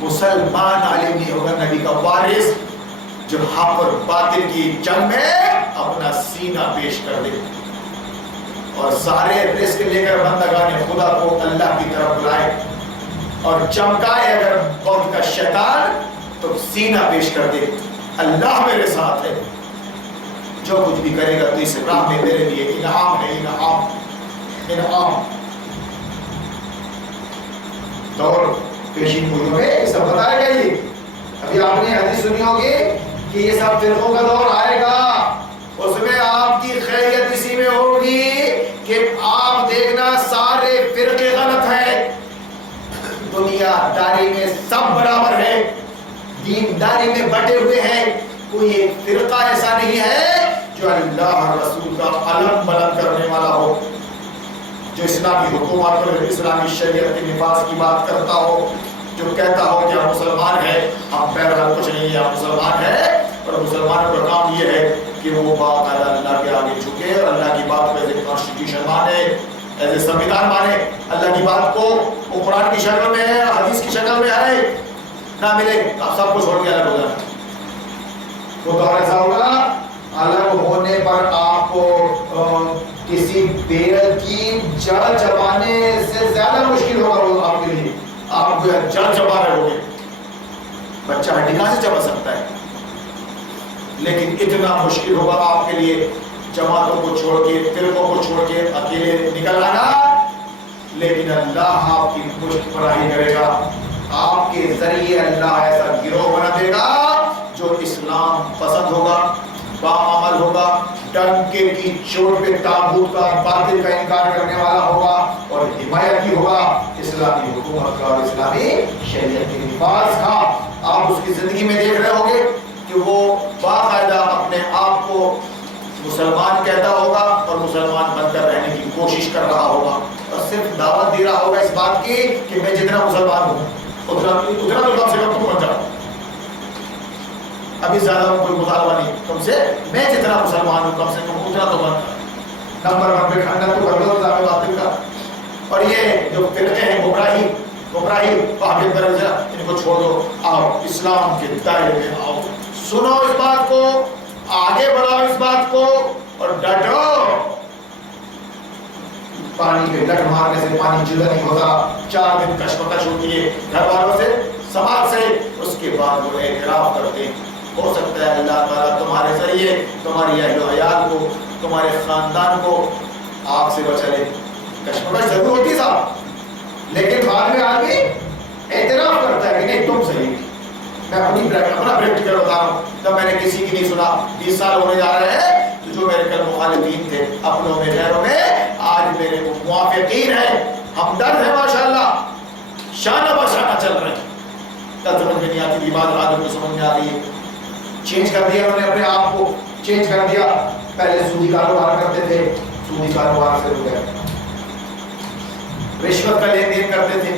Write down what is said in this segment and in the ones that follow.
مسلمان عالم نہیں ہوگا نبی کا وارث جو حق اور باطل کی جنگ میں اپنا سینہ پیش کر دے اور سارے رزق لے کر بندگان خدا کو اللہ کی طرف بلائے اور چمکائے اگر وقت کا شیطان تو سینہ پیش کر دے اللہ میرے ساتھ ہے، جو کچھ بھی کرے گا تو اس راہ میں میرے لیے انعام ہے، انعام دور پیشین گوئیوں میں یہ سب بتائے گا۔ یہ ابھی آپ نے حدیث سنی ہوگی کہ یہ سب فرقوں کا دور آئے گا، اس میں آپ کی خیریت اسی میں ہوگی کہ آپ دیکھنا سارے فرقے غلط ہیں، دنیا داری میں سب برابر ہے، دینداری میں بٹے ہوئے ہیں، کوئی ایک فرقہ ایسا نہیں ہے جو اللہ اور رسول کا علم بلند کرنے والا ہو، جو اسلامی حکومت اور اسلامی شریعت کے نفاذ کی بات کرتا ہو، جو کہتا ہو کہ ہم مسلمان ہیں، ہم بہرحال کچھ نہیں ہے، ہم مسلمان ہیں، اور مسلمانوں کا کام یہ ہے کہ وہ باقاعدہ اللہ کے آگے جھکے اور اللہ کی بات کو ایز اے کانسٹیٹیوشن مانے، ایز اے سنویدھان مانے، اللہ کی بات کو وہ قرآن کی شکل میں ہے، حدیث کی شکل میں ہے، نہ ملے آپ سب کو چھوڑ کے الگ ہو جانا۔ وہ دور ایسا ہوگا الگ ہونے پر آپ کو کسی بیل کی جڑ چبانے سے زیادہ مشکل ہوگا وہ آپ کے لیے، آپ جڑ چبا رہے ہوگے، بچہ ہڈی کہاں سے چبا سکتا ہے، لیکن اتنا مشکل ہوگا آپ کے لیے جماعتوں کو چھوڑ کے، فرقوں کو چھوڑ کے اکیلے نکل آنا، لیکن اللہ آپ کی مشق فراہم کرے گا، آپ کے ذریعے اللہ ایسا گروہ بنا دے گا جو اسلام پسند ہوگا، باعمل ہوگا، ڈنکے کی چوٹ پہ تابوت کا باطل کا انکار کرنے والا ہوگا اور حمایتی ہوگا اسلامی حکومت کا اور اسلامی شریعت کے نفاذ کا۔ آپ اس کی زندگی میں دیکھ رہے ہوں گے کہ وہ باقاعدہ اپنے آپ کو مسلمان کہتا ہوگا اور مسلمان بن کر رہنے کی کوشش کر رہا ہوگا اور صرف دعوت دے رہا ہوگا اس بات کی کہ میں جتنا مسلمان ہوں اتنا تو کم سے کم تم بن جاؤ، ابھی زیادہ کوئی مطالبہ نہیں تم سے، میں جتنا مسلمان ہوں کم سے کم اتنا تو بن جاؤ، نمبر 1 پہ کھڑنا تو کر دو نظام باطل کا۔ اور یہ جو فرقے ہیں گمراہی وہابیت برزہ، ان کو چھوڑ دو، آؤ اسلام کے دائرے میں آؤ، سنو اس بات کو، آگے بڑھاؤ اس بات کو اور ڈٹو۔ پانی کے ڈٹ مارنے سے پانی جدا نہیں ہوتا، 4 دن کشمکش ہوتی ہے گھر والوں سے، سماج سے، اس کے بعد وہ اعتراف کرتے ہیں۔ ہو سکتا ہے اللہ تعالیٰ تمہارے ذریعے تمہاری اہل و عیال کو، تمہارے خاندان کو آگ سے بچا لے، کشمکش ضرور ہوتی صاحب، لیکن بعد میں آدمی اعتراف کرتا ہے کہ نہیں تم صحیح۔ میں اپنا پریکٹیکل بتا رہا ہوں، جب میں نے کسی کی نہیں سنا، 20 سال ہونے جا رہے ہیں، تو جو میرے کل مخالفین تھے اپنوں میں غیروں میں، آج میرے موافقین ہیں، ہمدرد ہیں ماشاءاللہ، شانہ بشانہ چل رہے ہیں۔ کل سمجھ میں نہیں آتی تھی بات، آج ان کو سمجھ میں آ رہی ہے۔ چینج کر دیا انہوں نے اپنے آپ کو، چینج کر دیا، پہلے سودی کاروبار کرتے تھے، سودی کاروبار سے رک گئے، رشوت کا لین دین کرتے تھے،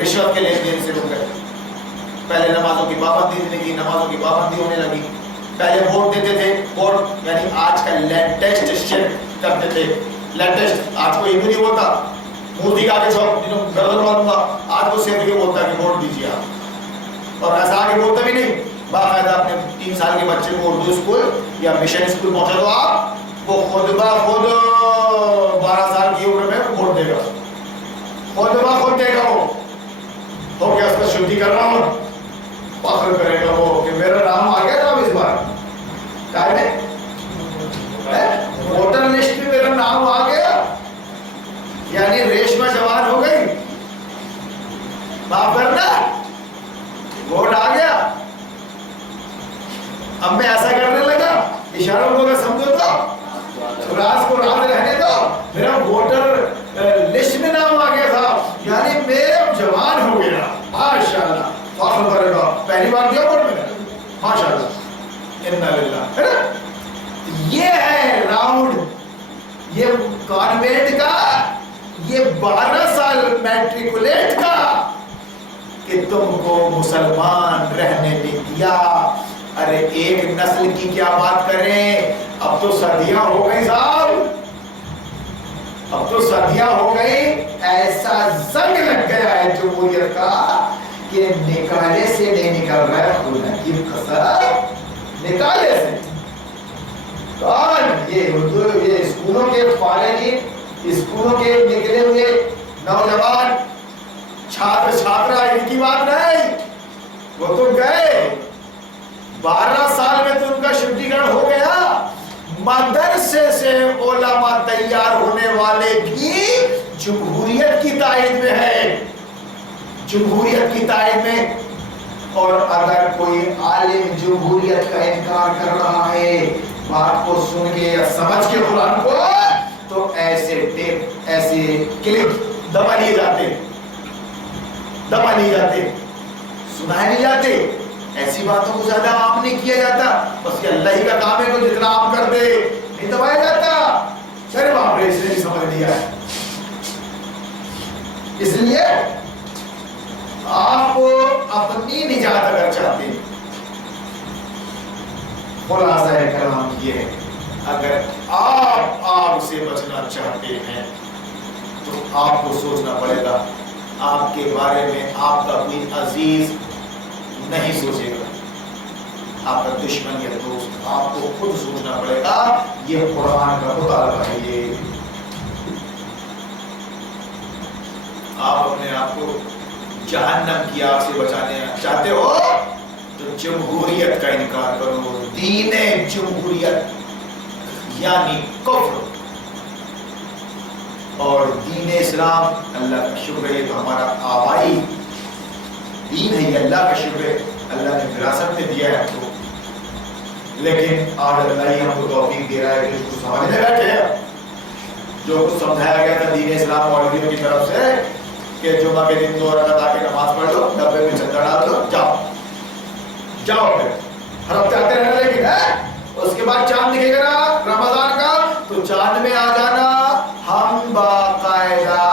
رشوت کے لین دین سے رک گئے، پہلے نمازوں کی پابندی نہیں کی، نمازوں کی پابندی ہونے لگی، پہلے ووٹ دیتے تھے، ووٹ یعنی آج کا لیٹسٹ شٹ کرتے تھے، لیٹسٹ، آج کو ہندو نہیں بولتا، مودی کا آگے گردن ماروں گا، آج کو صرف یہ بولتا کہ ووٹ دیجیے آپ، اور ایسا آگے بولتا بھی نہیں، باقاعدہ اپنے 3 سال کے بچے کو اردو اسکول یا مشن اسکول پہنچا دو آپ، وہ خود بخود 12 سال کی عمر میں ووٹ دے گا، خود بخود دے گا، وہ ہو گیا اس کا شدھی کر رہا ہوں، فخر کرے گا وہ کہ میرا نام آ گیا تھا اس بار کہا میں ووٹر لسٹ میں میرا نام آ گیا، یعنی ریشمہ جوان ہو گئی، معاف کرنا ووٹ آ گیا۔ اب میں ایسا کرنے لگا، اشاروں کو اگر سمجھو تو راز کو راز رہنے دو، میرا ووٹر لسٹ میں نام آ گیا تھا، یعنی میں اب جوان ہو گیا، ماشاءاللہ، فخر کرے گا، پہلی بار کیا ووٹ میں ماشاءاللہ، انا للہ، ہے نا؟ یہ ہے راؤنڈ، یہ کانوینٹ کا، یہ 12 سال میٹریکولیٹ کا کہ تم کو مسلمان رہنے نہیں دیا۔ ارے ایک نسل کی کیا بات کریں، اب تو صدیاں ہو گئی صاحب، اب تو صدیاں ہو گئی، ایسا زنگ لگ گیا ہے جمہوریت کا کہ نکالے سے نہیں نکل رہا ہے، خدا کی قسم نکالے سے. کون؟ یہ اردو، یہ اسکولوں کے فارغین، اسکولوں کے نکلے ہوئے نوجوان چھاتر چھاترا، ان کی بات نہیں. وہ تو گئے 12 سال میں تو ان کا شدھیکرن ہو گیا. مدرسے سے علماء تیار ہونے والے بھی جمہوریت کی تائید میں ہے، جمہوریت کی تائید میں. اور اگر کوئی عالم جمہوریت کا انکار کر رہا ہے بات کو سن کے یا سمجھ کے قرآن کو، تو ایسے ٹیپ، ایسے کلپ دبا لیے جاتے، دبا لیے جاتے، سنائے نہیں جاتے. ایسی باتوں کو زیادہ عام نہیں کیا جاتا. بس یہ اللہ ہی کا کام ہے، تو جتنا عام کر دے نہیں دبایا جاتا. چلے باپ رے، اس نے نہیں سمجھ لیا. اس لیے آپ اپنی نجات اگر چاہتے ہیں، خلاصہ کلام یہ ہے، اگر آپ آگ سے بچنا چاہتے ہیں تو آپ کو سوچنا پڑے گا آپ کے بارے میں آپ کا کوئی عزیز نہیں سوچے گا، آپ کا دشمن یا دوست. آپ کو خود سوچنا پڑے گا. یہ قرآن کا مطالبہ ہے. یہ آپ اپنے آپ کو جہنم کی آگ سے بچانے چاہتے ہو تو جمہوریت کا انکار کرو. دین جمہوریت یعنی کفر، اور دین اسلام اللہ کا شکر ہے، تو ہمارا آبائی دین ہے، یہ اللہ کا شکر ہے، اللہ نے وراثت میں دیا ہے ہم کو. لیکن آج اللہ ہی ہم کو توفیق دے رہا ہے کہ اس کو سمجھنے بیٹھے ہیں. جو کچھ سمجھایا گیا تھا دین اسلام مولویوں کی طرف سے کہ جمعہ کے دن 2 رکعت آ کے نماز پڑھ لو، ڈبے میں چندہ ڈال دو، جاؤ جاؤ. پھر ہر ہفتے آتے رہنا، لیکن ہے اس کے بعد چاند دکھے گا نا رمضان کا تو چاند میں آ جانا. ہم باقاعدہ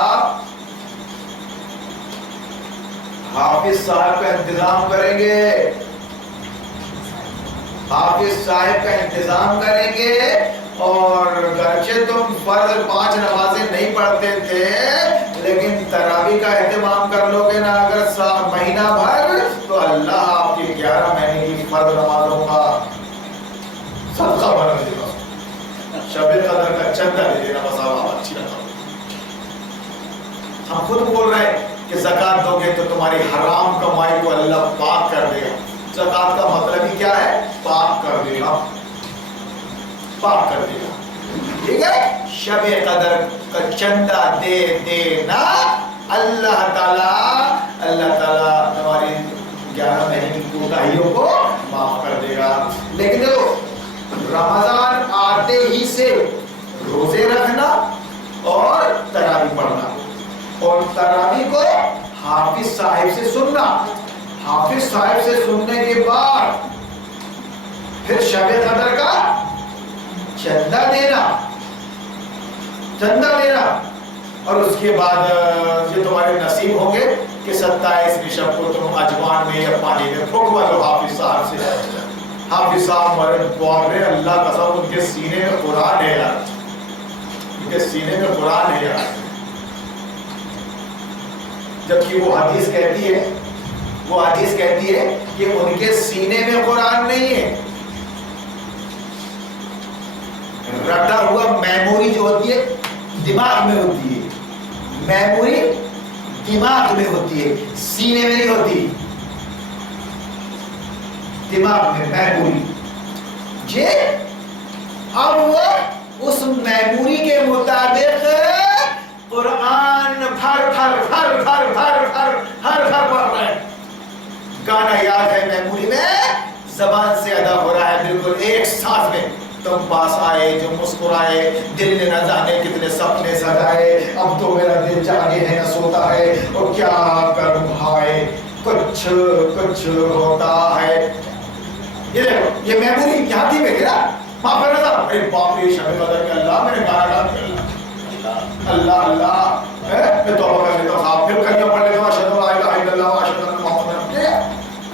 حافظ صاحب کا انتظام کریں گے، حافظ صاحب کا انتظام کریں گے. اور گرچہ تم فرض 5 نمازیں نہیں پڑھتے تھے لیکن تراویح کا اہتمام کر لو گے نا اگر مہینہ بھر، تو اللہ آپ کی 11 مہینے کی فرض نمازوں کا صدقہ بنا دے گا. شب قدر کا چندہ دے دینا، بس آپ اچھی رقم. ہم خود بول رہے ہیں کہ زکات دو گے تو تمہاری حرام کمائی کو اللہ پاک کر دے گا. زکات کا مطلب ہی کیا ہے؟ پاک کر دے گا، پاک کر دے گا. ٹھیک ہے، شب قدر کا چندہ دے دینا، اللہ تعالیٰ ہماری 11 مہینے کی کوتاہیوں کو معاف کر دے گا. لیکن دیکھو، رمضان آتے ہی سے روزے رکھنا اور تراویح پڑھنا، اور تراویح کو حافظ صاحب سے سننا، حافظ صاحب سے سننے کے بعد پھر شب قدر کا چندہ دینا، چندہ دینا. اور اس کے بعد یہ تمہارے نصیب ہوں گے کہ 27ویں شب کو تم اجوان میں یا پانی میں پھکوا لو حافظ صاحب سے. حافظ صاحب بول رہے اللہ قسم ان کے سینے میں قرآن ہے یار، ان کے سینے میں قرآن ہے یار. جبکہ وہ حدیث کہتی ہے، وہ حدیث کہتی ہے کہ ان کے سینے میں قرآن نہیں ہے. رٹا ہوا میموری جو ہوتی ہے دماغ میں ہوتی ہے، میموری دماغ میں ہوتی ہے، سینے میں نہیں ہوتی. دماغ میں میموری جی. اب وہ اس میموری کے مطابق قرآن پھر پڑھ رہے ہیں. گانا یاد ہے میموری میں، زبان سے ادا ہو رہا ہے بالکل ایک ساتھ میں. تم پاس آئے جو مسکرائے، دل نے نہ جانے کتنے سپنے سجائے، اب تو میرا دل جاگے ہے نہ سوتا ہے، اور کیا کروں بھائی کچھ ہوتا ہے. یہ دیکھو یہ میموری یہاں تھی میری نا. وہاں پر نظر ارے باپ رے شب قدر میں اللہ میں نے گانا ڈال کے اللہ اللہ میں توبہ کر لیتا ہوں، پھر کلمہ پڑھ لیتا ہوں اشہد ان لا الہ الا اللہ و اشہد ان محمد رسول اللہ.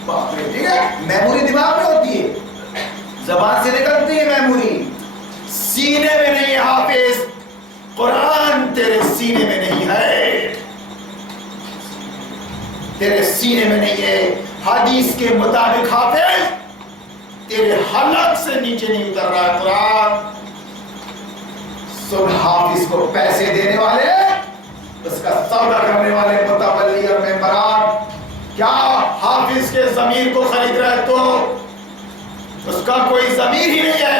باپ رے ٹھیک ہے، میموری دماغ میں ہوتی ہے، زبان سے نکلتی ہے میموری، سینے میں نہیں. حافظ قرآن تیرے سینے میں نہیں ہے. تیرے سینے میں نہیں ہے. حدیث کے مطابق حافظ تیرے حلق سے نیچے نہیں اتر رہا ہے قرآن. سن حافظ کو پیسے دینے والے, اس کا سودا کرنے والے متولی اور ممبران, کیا حافظ کے ضمیر کو خرید رہے تو اس کا کوئی ضمیر ہی نہیں ہے.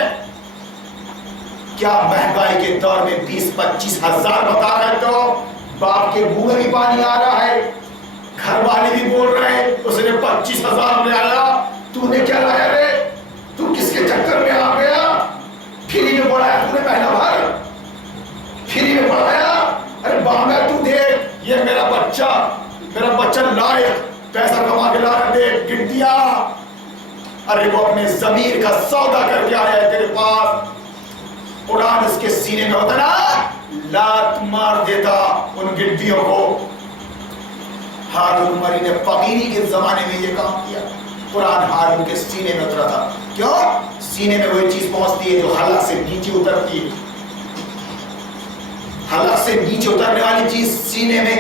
کیا مہنگائی کے دور میں 20-25 ہزار بتا رہے تو باپ کے منہ میں بھی پانی آ رہا ہے, گھر والے بھی بول رہے ہیں اس نے 25,000 میں آیا, تو نے کیا لایا رے, تو کس کے چکر میں آ گیا, فری میں پڑھایا تو نے پہلا بھر, فری میں پڑھایا. ارے بابا تو دیکھ یہ میرا بچہ لائق پیسہ کما کے لا رہا, دیکھ گٹیا. ارے وہ اپنے ضمیر کا سودا کر کے آیا ہے تیرے پاس. قرآن اس کے سینے میں ہوتا نا لات مار دیتا ان گٹیوں کو. ہارون مری نے فقیری کے زمانے میں یہ کام کیا. قرآن ہارون کے سینے میں اترا تھا. کیوں؟ سینے میں وہی چیز پہنچتی ہے جو حلق سے نیچے اترتی ہے. حلق سے نیچے اترنے والی چیز سینے میں,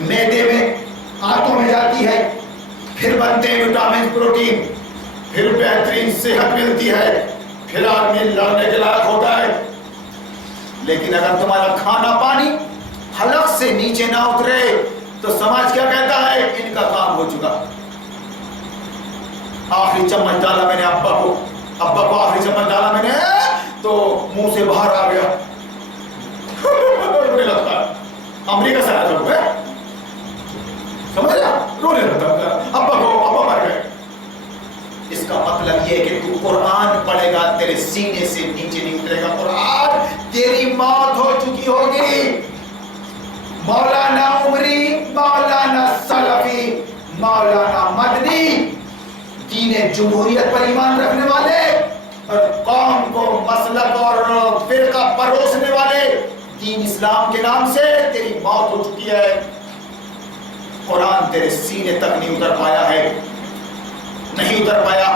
معدے میں, آنتوں میں جاتی ہے, پھر بنتے ہیں وٹامن پروٹین, پھر بہترین صحت ملتی ہے, پھر آدمی لڑنے کے لائق ہوتا ہے. لیکن اگر تمہارا کھانا پانی حلق سے نیچے نہ اترے تو سماج کیا کہتا ہے, ان کا کام ہو چکا. آخری چمچ ڈالا میں نے ابا کو آخری چمچ ڈالا میں نے تو منہ سے باہر آ گیا. رونے لگتا ہے, امریکہ سے آیا تھا, سمجھا, رونے لگتا ہے, ابا مر گئے. اس کا مطلب یہ کہ تو قرآن پڑھے گا تیرے سینے سے نیچے نہیں اترے گا قرآن, تیری موت ہو چکی ہوگی. مولانا عمری, مولانا سلفی, مولانا مدنی دین جمہوریت پر ایمان رکھنے والے اور قوم کو مسلک اور فرقہ پروسنے والے دین اسلام کے نام سے تیری موت ہو چکی ہے. قرآن تیرے سینے تک نہیں اتر پایا ہے, نہیں اتر پایا.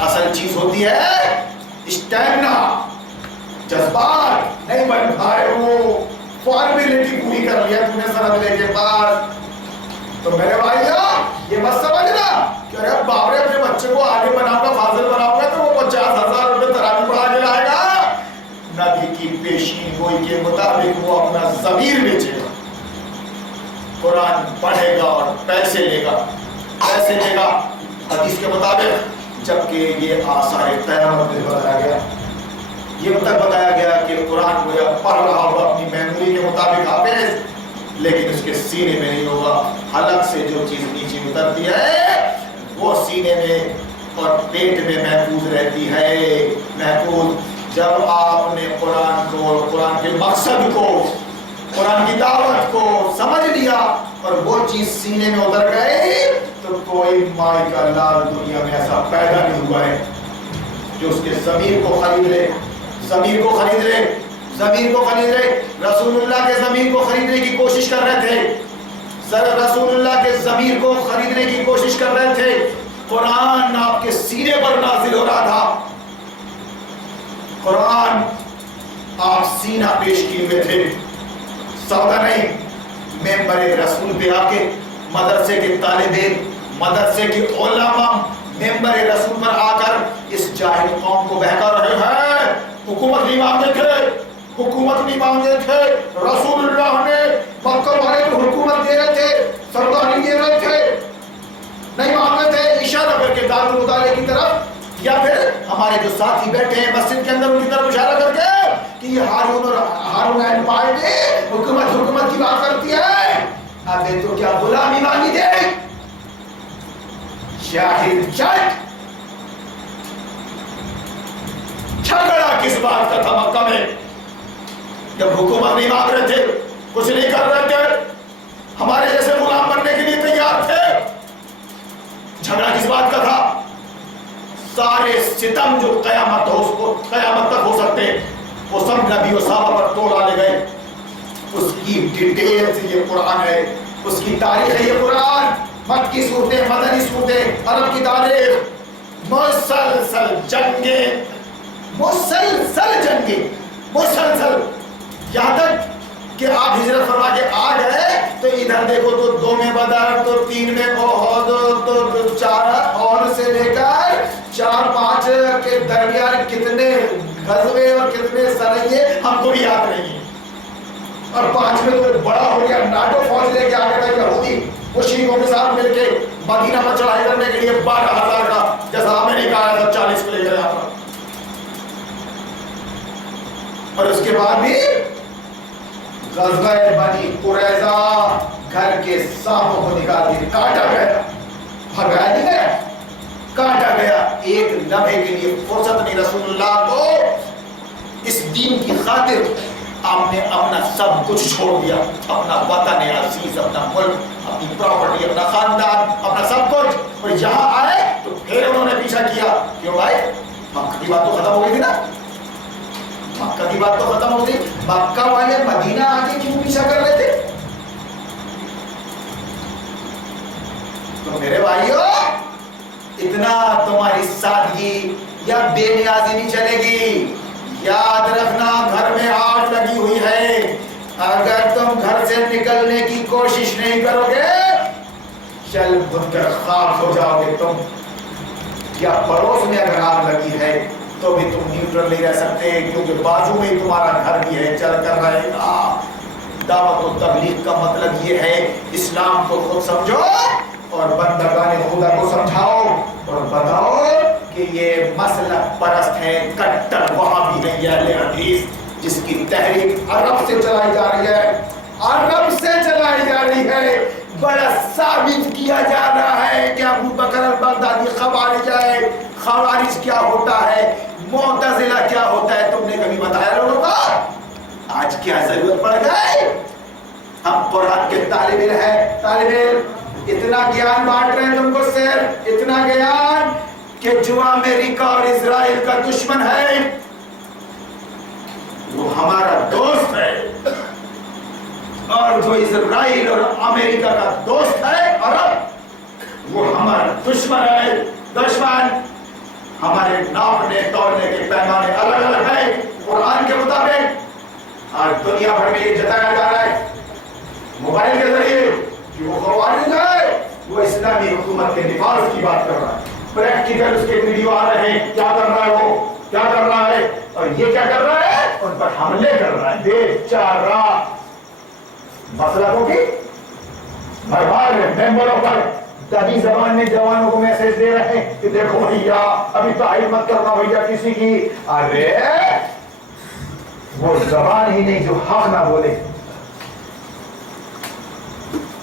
اصل چیز ہوتی ہے اسٹیمنا, جذبات. نہیں بن پائے وہ فارمیلٹی پوری کر لیا تم نے سند لے کے پاس تو میرے بھائیو یہ مت سمجھنا کہ ارے باپ رے اپنے بچے کو آگے بناؤں گا, فاضل بناؤں گا تو وہ 50,000 روپے تراویح پڑھا کے لائے گا. نبی کی پیشین گوئی کے مطابق وہ اپنا ضمیر بیچے گا, قرآن پڑھے گا اور پیسے لے گا حدیث کے مطابق. جبکہ یہ آثار قیامت میں بتایا گیا, یہ بتایا گیا کہ قرآن کو پڑھ رہا ہوگا اپنی میموری کے مطابق حافظ, لیکن اس کے سینے میں نہیں ہوگا. حلق سے جو چیز نیچے اترتی ہے وہ سینے میں اور پیٹ میں محفوظ رہتی ہے, محفوظ. جب آپ نے قرآن کو, قرآن کے مقصد کو, قرآن کی دعوت کو سمجھ لیا اور وہ چیز سینے میں اتر گئی تو کوئی مائی کا لال دنیا میں ایسا پیدا نہیں ہوا ہے جو اس کے ضمیر کو خرید لے. رسول اللہ کے ضمیر کو خریدنے کی کوشش کر رہے تھے, رسول اللہ کے ضمیر کو خریدنے کی کوشش کر رہے تھے. قرآن آپ کے سینے پر نازل ہو رہا تھا, قرآن آپ سینہ پیش کیے ہوئے تھے, سودا نہیں. ممبر رسول پہ آ کے مدرسے کے طالب علم, مدرسے کے علماء ممبر رسول پر آ کر اس جاہل قوم کو بہکا رہے ہیں. حکومت نہیں مانگے تھے, رسول اللہ نے مکہ والے کو حکومت دے رہے تھے, سرداری دے رہے تھے, نہیں مانگے تھے. اشارہ کر کے دار المطالعہ کی طرف یا پھر ہمارے جو ساتھی بیٹھے ہیں مسجد کے اندر ان کی طرف اشارہ کر کے کہ یہ ہارون اینڈ پارٹی حکومت کی بات کرتی ہے. ابے تو کیا غلامی مانگی تھے, جاہل جٹ. جھگڑا کس بات کا تھا مکہ میں جب حکومت نہیں مانگ رہے تھے, کچھ نہیں کر رہے تھے, ہمارے جیسے غلام بننے کے لیے تیار تھے. جھگڑا کس بات کا تھا؟ سارے ستم جو قیامت تک ہو سکتے وہ سب نبی و صحابہ پر توڑ ڈالے گئے. اس کی ڈیٹیلز یہ قرآن ہے, اس کی تاریخ ہے یہ قرآن. مکہ کی صورتیں, مدنی صورتیں, عرب کی تاریخ, مسلسل جنگیں, مسلسل یہاں تک کہ آپ ہجرت فرما کے آ گئے تو ادھر دیکھو تو 2 میں بدر، تو 3 میں احد، تو 4 اور سے لے کر 4-5 کے درمیان کتنے غزوے اور کتنے سرائے ہم کو بھی یاد نہیں ہے۔ اور 5 میں تو بڑا ہو گیا، ناٹو فوج لے کے آ گیا یہودی مشرکوں کے ساتھ مل کے مدینہ پر چڑھائی کرنے کے لیے 12,000 کا، جیسا ہمیں نہیں کہا تھا 40 کو لے کر آتا۔ اور اس کے بعد بھی غزوہ بنی قریظہ گھر کے سانپوں کو نکال کے کاٹا گیا، بھگایا نہیں گیا، کاٹا گیا۔ ایک لمحے کے لیے فرصت نہیں رسول اللہ کو اس دین کی خاطر آپ نے اپنا سب کچھ چھوڑ دیا، اپنا وطن عزیز، اپنا ملک، اپنی پراپرٹی، اپنا خاندان، اپنا سب کچھ، اور یہاں آئے تو پھر انہوں نے پیچھا کیا۔ کیوں بھائی؟ مکہ کی بات تو ختم ہو گئی تھی نا، مکہ کی بات تو ختم ہو گئی، مکہ والے مدینہ آ کے کیوں پیچھا کر رہے تھے؟ تو میرے بھائیو، اتنا تمہاری سادگی یا بے نیازی نہیں چلے گی۔ یاد رکھنا گھر میں آگ لگی ہوئی ہے، اگر تم گھر سے نکلنے کی کوشش نہیں کرو گے چل بھن کر خاک ہو جاؤ گے تم۔ یا پڑوس میں اگر آگ لگی ہے تو بھی تم نیوٹرل نہیں رہ سکتے، کیونکہ بازو میں تمہارا گھر بھی ہے، چل کر رہے گا۔ دعوت و تبلیغ کا مطلب یہ ہے اسلام کو خود سمجھو اور بندگان خدا کو سمجھاؤ اور بتاؤ کہ یہ مسلک پرست ہے، کٹر وہابی ہے، اہل حدیث، جس کی تحریک عرب سے چلائی جا رہی ہے، عرب سے چلائی جا رہی ہے۔ بڑا ثابت کیا جا رہا ہے کہ ابو بکر البغدادی خوارج ہے۔ خوارج کیا ہوتا ہے، معتزلہ کیا ہوتا ہے، تم نے کبھی بتایا لوگوں کو؟ آج کیا ضرورت پڑ گئی؟ ہم قرآن کے طالب علم ہیں، طالب علم اتنا گیان بانٹ رہے ہیں تم کو، صرف اتنا گیان کہ جو امریکہ اور اسرائیل کا دشمن ہے وہ ہمارا دوست ہے، اور جو اسرائیل اور امریکہ کا دوست ہے عرب، وہ ہمارا دشمن ہے۔ دشمن ہمارے ناپنے توڑنے کے پیمانے الگ الگ ہیں قرآن کے مطابق۔ آج دنیا بھر میں یہ جتایا جا رہا ہے موبائل کے ذریعے کہ وہ خوارج ہے، وہ اسلامی حکومت کے نفاذ کی بات کر رہا ہے۔ پریکٹیکل اس کے ویڈیو آ رہے ہیں، کیا کر رہا ہے وہ، کیا کر رہا ہے، اور یہ کیا کر رہا ہے، ان پر حملے کر رہا ہے، بے چارہ مسلکوں کی بھرمار ہے، ممبروں پر دبی زبان میں جوانوں کو میسج دے رہے ہیں کہ دیکھو بھیا ابھی تعریف مت کرنا بھیا کسی کی۔ ارے وہ زبان ہی نہیں جو حق نہ بولے،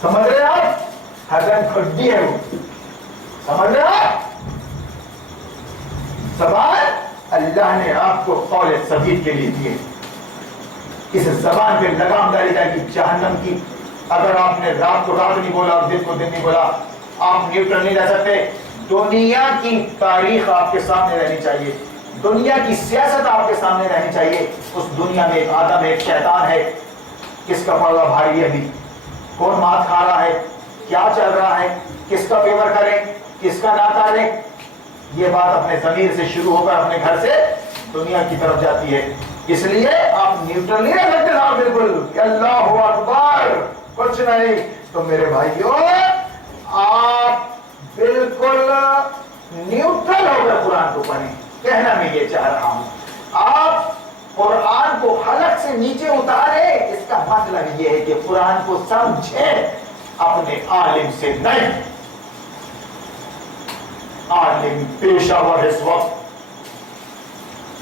سمجھ رہے آپ؟ حضرت کھڈی ہے وہ، سمجھ رہے آپ؟ زبان اللہ نے آپ کو قول سدید کے لیے دیے، اس زبان پہ لگام ڈالی جائے گی جہنم کی۔ اگر آپ نے رات کو رات نہیں بولا اور دن کو دن نہیں بولا، آپ نیوٹرل نہیں رہ سکتے۔ دنیا کی تاریخ آپ کے سامنے رہنی چاہیے، دنیا کی سیاست آپ کے سامنے رہنی چاہیے۔ اس دنیا میں ایک آدم ہے، ایک شیطان ہے، کس کا پڑوا بھاری ہے، ابھی کون مات کھا رہا ہے، کیا چل رہا ہے، کس کا فیور کریں، کس کا نہ کریں۔ یہ بات اپنے ضمیر سے شروع ہو کر اپنے گھر سے دنیا کی طرف جاتی ہے۔ اس لیے آپ نیوٹرل نہیں رہ سکتے صاحب، بالکل کہ اللہ اکبر کچھ نہیں۔ تو میرے بھائیوں آپ بالکل نیوٹرل ہو کر قرآن کو پڑھیں۔ کہنا میں یہ چاہ رہا ہوں، آپ قرآن کو حلق سے نیچے اتارے، اس کا مطلب یہ ہے کہ قرآن کو سمجھے، اپنے عالم سے نہیں۔ عالم پیشہ ور اس وقت،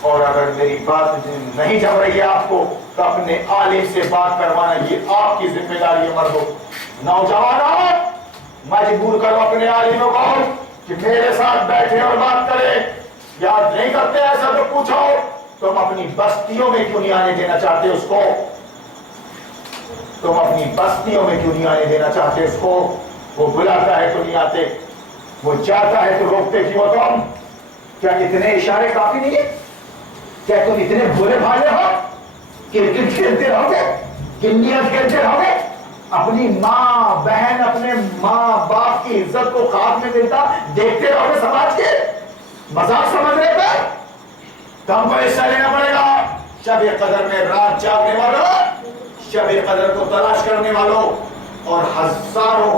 اور اگر میری بات نہیں جم رہی ہے آپ کو تو اپنے عالم سے بات کروانا یہ آپ کی ذمہ داری ہے مردوں۔ نوجوانوں مجبور کرو اپنے عالموں کو کہ میرے ساتھ بیٹھے اور بات کریں۔ یاد نہیں کرتے ایسا تو پوچھو، تم اپنی بستیوں میں کیوں نہیں آنے دینا چاہتے اس کو؟ تم اپنی بستیوں میں کیوں نہیں آنے دینا چاہتے اس کو؟ وہ بلاتا ہے تو نہیں آتے، وہ چاہتا ہے تو روکتے کیوں تم؟ کیا اتنے اشارے کافی نہیں ہے؟ کیا تم اتنے بھولے بھالے ہو؟ کرکٹ کھیلتے رہو گے، گلیاں کھیلتے رہو گے، اپنی ماں بہن اپنے ماں باپ کی عزت کو خاک میں ملتا دیکھتے رہو گے سماج کے؟ مذاق سمجھ رہے تھے؟ تو ہم کو حصہ لینا پڑے گا۔ شب قدر میں رات جاگنے والوں، شب قدر کو تلاش کرنے والوں، اور ہزاروں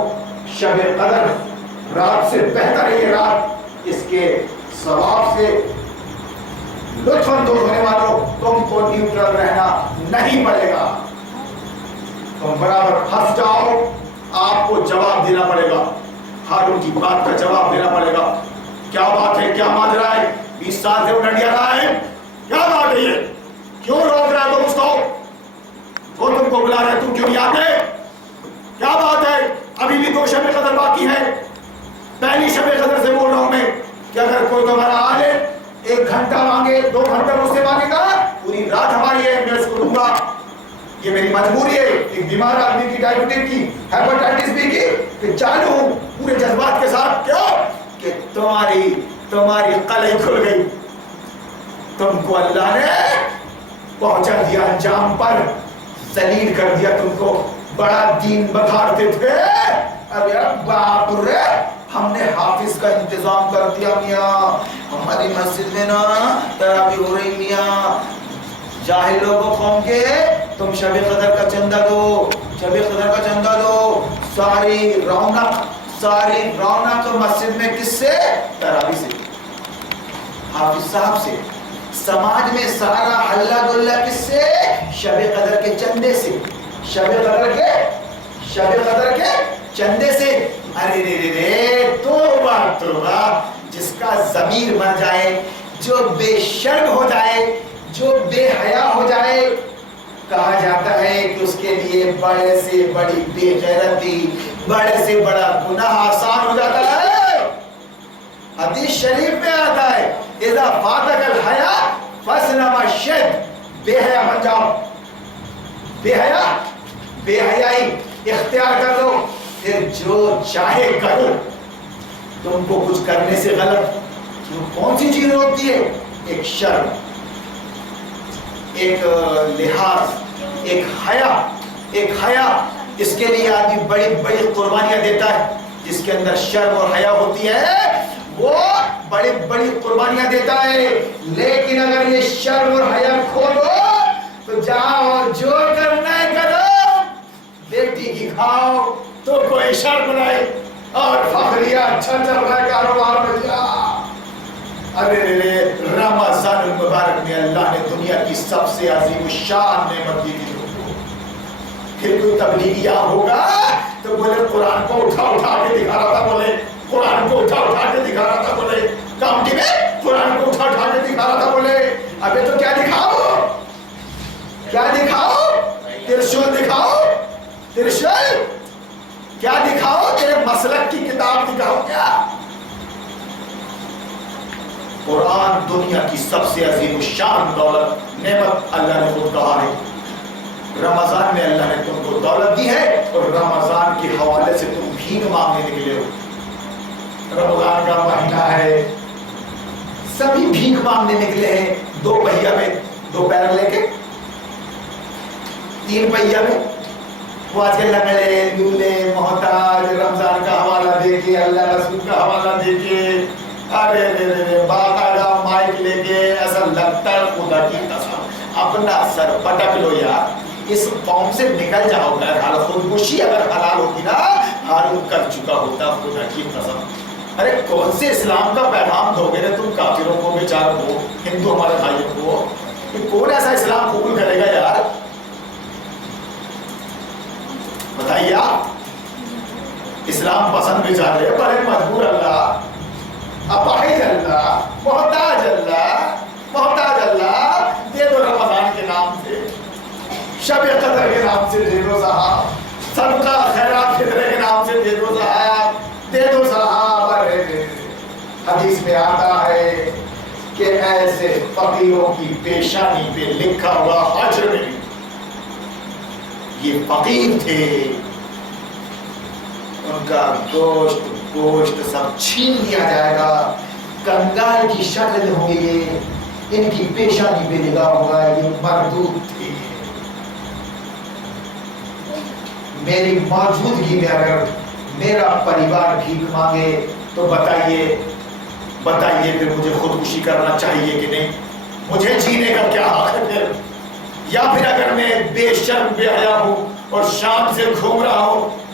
شب قدر رات سے بہتر ہے یہ رات، اس کے ثواب سے لطف اندوز ہونے والوں تم کو نیوٹرل رہنا نہیں پڑے گا، تم برابر پھنس جاؤ، آپ کو جواب دینا پڑے گا، ہر ان کی بات کا جواب دینا پڑے گا۔ کیا بات ہے، کیا ماجرا ہے، 20 سال سے وہ ڈنڈیا رہا ہے، کیا بات ہے، یہ کیوں روک رہا ہے تم اس کو، وہ تم کو بلا رہے، تم کیوں نہیں آتے، کیا بات ہے، ابھی بھی 2 شب قدر باقی ہے۔ پہلی شب قدر سے بول رہا ہوں میں کہ اگر کوئی تمہارا حال ہے 1 گھنٹہ مانگے، 2 گھنٹہ مجھ سے مانگے گا، پوری رات ہماری ہے، میں اس کو دوں گا، یہ میری مجبوری ہے۔ ایک بیمار آدمی کی ڈائبٹیز کی، ہیپاٹائٹس بی کی، کہ چالو ہوں پورے جذبات کے ساتھ، کیوں کہ تمہاری قلعیں کھل گئی، تم کو اللہ نے پہنچا دیا انجام پر، ذلیل کر دیا تم کو، بڑا دین بکھارتے تھے، ارے باپ رے ہم نے حافظ کا انتظام کر دیا میاں، ہماری مسجد میں نا تراویح ہو رہی میاں، جاہل لوگوں قوم کے تم شب قدر کا چندہ دو، شب قدر کا چندہ دو، ساری رونق مسجد میں کس سے؟ تراویح سے، حافظ صاحب سے، سماج میں سارا ہلہ گلہ کس سے؟ شب قدر کے چندے سے، شب قدر کے چندے سے۔ ارے رے رے رے توبہ، جس کا ضمیر مر جائے، جو بے شرم ہو جائے، جو بے حیا ہو جائے، کہا جاتا ہے کہ اس کے لیے بڑے سے بڑی بے غیرتی، بڑے سے بڑا گناہ آسان ہو جاتا ہے۔ حدیث شریف میں آتا ہے اذا فاتک الحیا فاسلم الشد، بے حیا بن جاؤ، بے حیائی اختیار کر لو، پھر جو چاہے کرو، تم کو کچھ کرنے سے غلط کون سی چیز ہوتی ہے؟ ایک شرم، ایک لحاظ، ایک حیا، اس کے لیے آدمی بڑی بڑی قربانیاں دیتا ہے، جس کے اندر شرم اور حیا ہوتی ہے وہ بڑی بڑی قربانیاں دیتا ہے۔ لیکن اگر یہ شرم اور حیا کھولو تو جاؤ جو کرنا ہے کرو، بیٹی کی کھاؤ تو کوئی شرم نہیں، اور فخریہ اچھا چل رہا ہے کاروبار میں جا۔ ارے رمضان المبارک میں اللہ نے دنیا کی سب سے عظیم الشان نعمت دی تھی، پھر کوئی تبلیغیہ ہوگا تو بولے قرآن کو اٹھا کے دکھا رہا تھا، بولے قرآن کو اٹھا کے دکھا رہا تھا، بولے کاؤنٹی میں قرآن کو اٹھا کے دکھا رہا تھا، بولے ابے تو کیا دکھاؤ، ترشول دکھاؤ، ترشول کیا دکھاؤ، تیرے مسلک کی کتاب دکھاؤ، کیا قرآن دنیا کی سب سے عظیم الشان دولت نعمت اللہ نے خود کہا ہے۔ رمضان میں اللہ نے تم کو دولت دی ہے اور رمضان کے حوالے سے تم بھیک مانگنے نکلے ہو۔ رمضان کا مہینہ ہے، سبھی بھیک مانگنے نکلے ہیں، 2 پہیا میں 2 پیر لے کے، 3 پہیا میں، وہ آج کے لنگڑے لولے محتاج رمضان کا حوالہ دے کے، اللہ رسول کا حوالہ دے کے، ارے باقاعدہ مائک لے کے، ایسا لگتا ہے خدا کی قسم اپنا سر پٹک لو یار، اس قوم سے نکل جاؤ، بہرحال خودکشی اگر حلال ہوتی نا ہارون کر چکا ہوتا، خدا کی قسم۔ ارے کون سے اسلام کا پیغام دو گے تم کافروں کو، بیچاروں کو، ہندو ہمارے بھائیوں کو، کہ کون ایسا اسلام قبول کرے گا یار، بتائیے آپ۔ اسلام پسند بیچارے بڑے مجبور اللہ، اپاہج اللہ، محتاج اللہ، دے دو رمضان کے نام سے، شب قدر کے نام سے دے دو صاحب، صدقہ خیرات فطرے کے نام سے دے دو صاحب، دے دو صاحب۔ حدیث میں آتا ہے کہ ایسے فقیروں کی پیشانی پہ لکھا ہوا حجر میں، یہ فقیر تھے، ان کا گوشت سب چھین لیا جائے گا، کنگال کی شکل میں ہوں گے، ان کی پیشانی پہ لکھا ہوگا یہ مردود تھے۔ میری موجودگی میں اگر میرا پریوار بھیک مانگے تو بتائیے پھر مجھے خودکشی کرنا چاہیے کہ نہیں؟ مجھے جینے کا کیا حق ہے پھر؟ یا پھر اگر میں بے شرم بے حیا ہوں اور شام سے گھوم رہا ہوں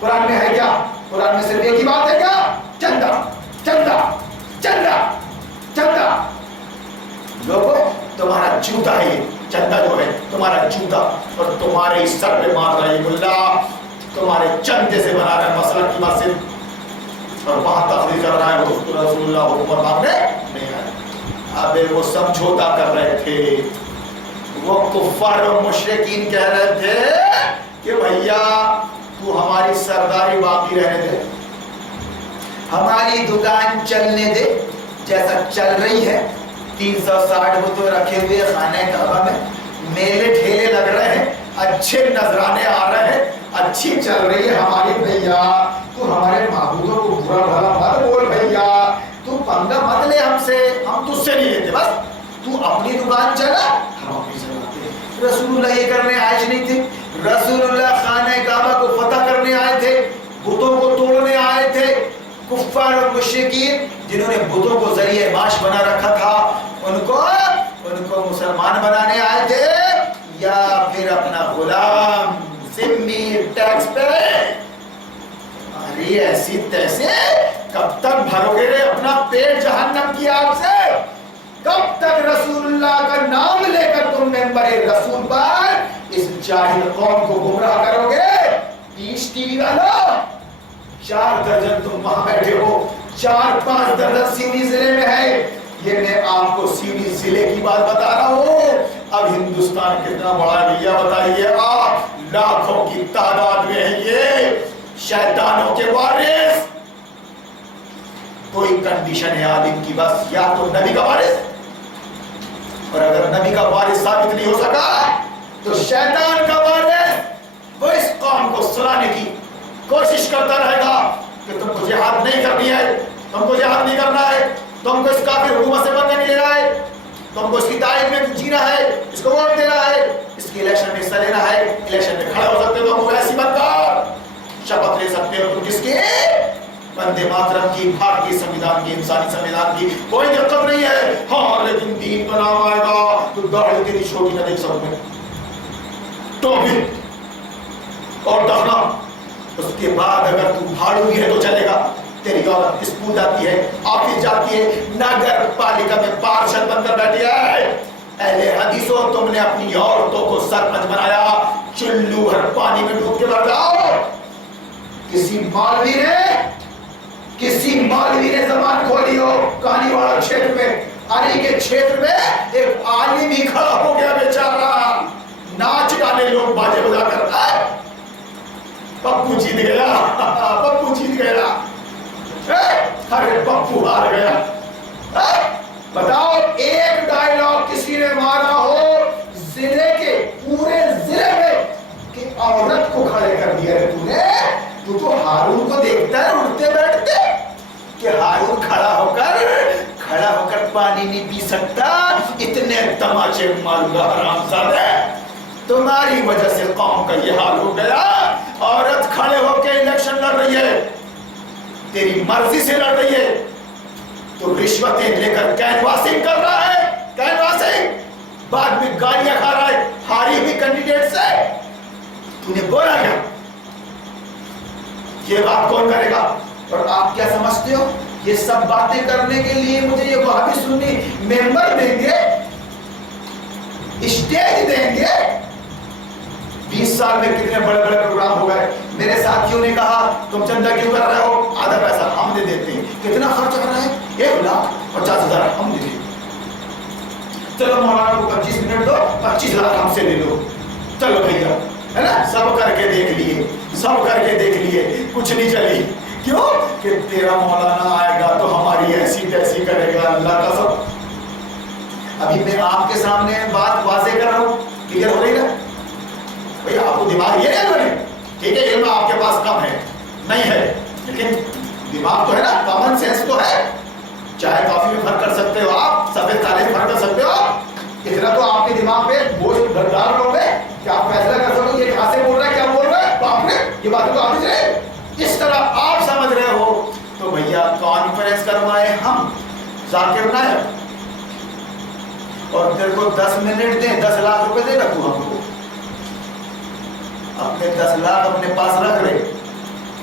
قرآن میں ہے کیا؟ قرآن میں صرف ایک ہی بات ہے کیا؟ چندہ چندہ چندہ چندہ. لوگوں تمہارا جوتا ہے یہ چندہ جو ہے تمہارا جوتا اور تمہارے سر پہ مار رہا ہے ملا تمہارے چندے سے بنا رہا ہے مسلک کی مسجد اور وہاں تقریر کر رہا ہے رسول اللہ حکومت مانگنے نہیں آئے. ابے وہ سمجھوتا کر رہے تھے وہ کفار و مشرکین کہہ رہے تھے کہ بھیا تو ہماری سرداری باقی رہنے دے ہماری دکان چلنے دے جیسا چل رہی ہے. 360 بتوں رکھے ہوئے خانہ کعبہ میں میلے ٹھیلے لگ رہے ہیں اچھے نذرانے آ رہے ہیں اچھی چل رہی ہے ہماری بھیا تو ہمارے معبودوں کو برا بھلا مت بول بھیا تو پنگا مت لے ہم سے ہم تجھ سے نہیں لیتے بس تو اپنی دکان چلا ہم اپنی چلاتے. رسول اللہ یہ کرنے آئے نہیں تھے. رسول اللہ خانہ کعبہ کو فتح کرنے آئے تھے بتوں کو توڑنے آئے تھے. کفار اور مشرکین جنہوں نے بتوں کو ذریعہ معاش بنا رکھا تھا ان کو مسلمان بنانے آئے تھے یا پھر اپنا غلام ذمہ ٹیکس پہ. ارے ایسی تیسے کب تک بھرو گے اپنا پیٹ جہنم کی آگ سے؟ کب تک رسول اللہ کا نام لے کر تم ممبر رسول پر اس جاہل قوم کو گمراہ کرو گے؟ پیش ٹی وی والا 4 درجن تم وہاں بیٹھے ہو 4-5 درجن سیوی ضلع میں ہے. یہ میں آپ کو سیوی ضلع کی بات بتا رہا ہوں. اب ہندوستان کتنا بڑا ہے بھیا بتائیے آپ. لاکھوں کی تعداد میں ہے یہ شیطانوں کے وارث. کوئی کنڈیشن ہے آدم کی بس یا تو نبی کا وارث اور اگر نبی کا وارث ثابت نہیں ہو سکا تو شیطان کا وارث وہ اس قوم کو سلانے کی کوشش کرتا رہے گا کہ تم کو جہاد نہیں کرنی ہے تم کو جہاد نہیں کرنا ہے تم کو اس کافر حکومت سے بننے نہیں لینا ہے تم کو اس کی تائید میں جینا ہے اس کو ووٹ دینا ہے اس کی الیکشن میں حصہ لینا ہے الیکشن میں کھڑے ہو سکتے ہو تم ایسی بن کر شپت لے سکتے ہو تم کس کی وندے ماترم کی بھارتی سمویدھان کی انسانی سمویدھان کی کوئی دقت نہیں ہے. ہاں لیکن دین کا نام آئے گا تو داڑھی تیری چھوٹی نہ دیکھ سکوں میں ٹوپی اور دفنا اس کے بعد اگر تو بھاڑو بھی ہے تو چلے گا. تیری عورت اسکول جاتی ہے آفس جاتی ہے نگر پالیکا میں پارشد بن کر بیٹھی ہے. اہل حدیثوں تم نے اپنی عورتوں کو سرپنچ بنایا چلو ہر پانی میں ڈوب کے مر جاؤ. کسی مولوی نے زبان کھولی ہو کہانی والا چھیتر میں علی کے چھیتر میں ایک عالم ہی کھڑا ہو گیا بیچارہ ناچ گانے لوگ باجے بجا کر پپو جیت گیا پپو جیت گیا ارے پپو ہار گیا. بتاؤ ایک ڈائلاگ کسی نے مارا ہو ضلع کے پورے ضلع میں کہ عورت کو کھڑے کر دیا ہے تو تو ہارون کو دیکھتا ہے اٹھتے بیٹھتے کہ ہارون کھڑا ہو کر پانی نہیں پی سکتا. اتنے تماچے ماروں گا حرامزادے تمہاری وجہ سے قوم کا یہ حال ہو گیا. عورت کھڑے ہو کے الیکشن لڑ رہی ہے تیری مرضی سے لڑ رہی ہے تو رشوتیں لے کر کینواسنگ کر رہا ہے کینواسنگ بعد میں گالیاں کھا رہا ہے ہاری ہوئی کینڈیڈیٹ سے. تو نے بولا کیا یہ بات کون کرے گا؟ اور آپ کیا سمجھتے ہو یہ سب باتیں کرنے کے لیے مجھے یہ وہابی سنی ممبر دیں گے اسٹیج دیں گے؟ 20 سال میں کتنے بڑے بڑے پروگرام ہو گئے. میرے ساتھیوں نے کہا تم چندہ کیوں کر رہے ہو؟ آدھا پیسہ ہم دے دیتے ہیں. کتنا خرچ کر رہے ہیں؟ 1,50,000 ہم دے دیں. چلو مولانا کو 25 منٹ دو 25 لاکھ ہم سے لے لو. چلو بھیا ہے نا سب کر کے دیکھ لیے کچھ نہیں چلی. کیوں کہ تیرا مولانا آئے گا تو ہماری ایسی تیسی کرے گا اللہ کا سب. ابھی میں آپ کے سامنے بات واضح کر رہا ہوں کلیئر ہو رہی نا بھئی آپ کو دماغ یہ علم ہے ٹھیک ہے علم آپ کے پاس کم ہے نہیں ہے لیکن دماغ تو ہے نا کامن سینس تو ہے. چائے کافی میں فرق کر سکتے ہو آپ سفید کالے میں فرق کر سکتے ہو. اتنا تو آپ کے دماغ پہ بوجھ ڈال رہو گے کہ آپ فیصلہ کر سکو یہ کہاں سے بول رہا ہے کیا بول رہا ہے باپ نے یہ باتیں تو آپ سے اس طرح آپ سمجھ رہے ہو تو بھیا کانفرنس کروائے ہم ذاکر نائب اور تیرے کو 10 منٹ دیں 10 لاکھ روپے دے گا تو ہم کو اپنے 10 لاکھ اپنے پاس رکھ رہے.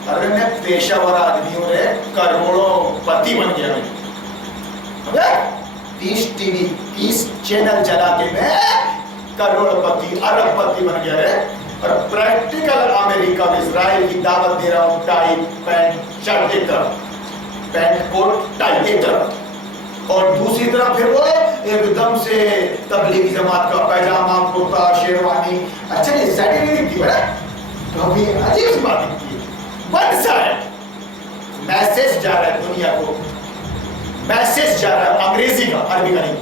ارے میں پیشہ ور آدمی ہوں رے, کروڑوں پتی بن گیا میں. 30 ٹی وی 30 چینل چلا کے میں کروڑ پتی ارب پتی بن گیا رے. اور پریکٹیکل امریکہ میں اسرائیل کی دعوت دے رہا ہوں, ٹائی پینٹ شرٹ ایک طرف, پینٹ کوٹ ٹائی ایک طرف, اور دوسری طرف پھر وہ ایک دم سے تبلیغی جماعت کا پیجامہ کرتا شیروانی. اچھا نہیں سیٹنگ نہیں دکھتی بڑا, تو ابھی عجیب سی بات دکھتی ہے. ون سائڈ میسج جا رہا ہے دنیا کو, میسج جا رہا ہے انگریزی کا, عربی کا نہیں.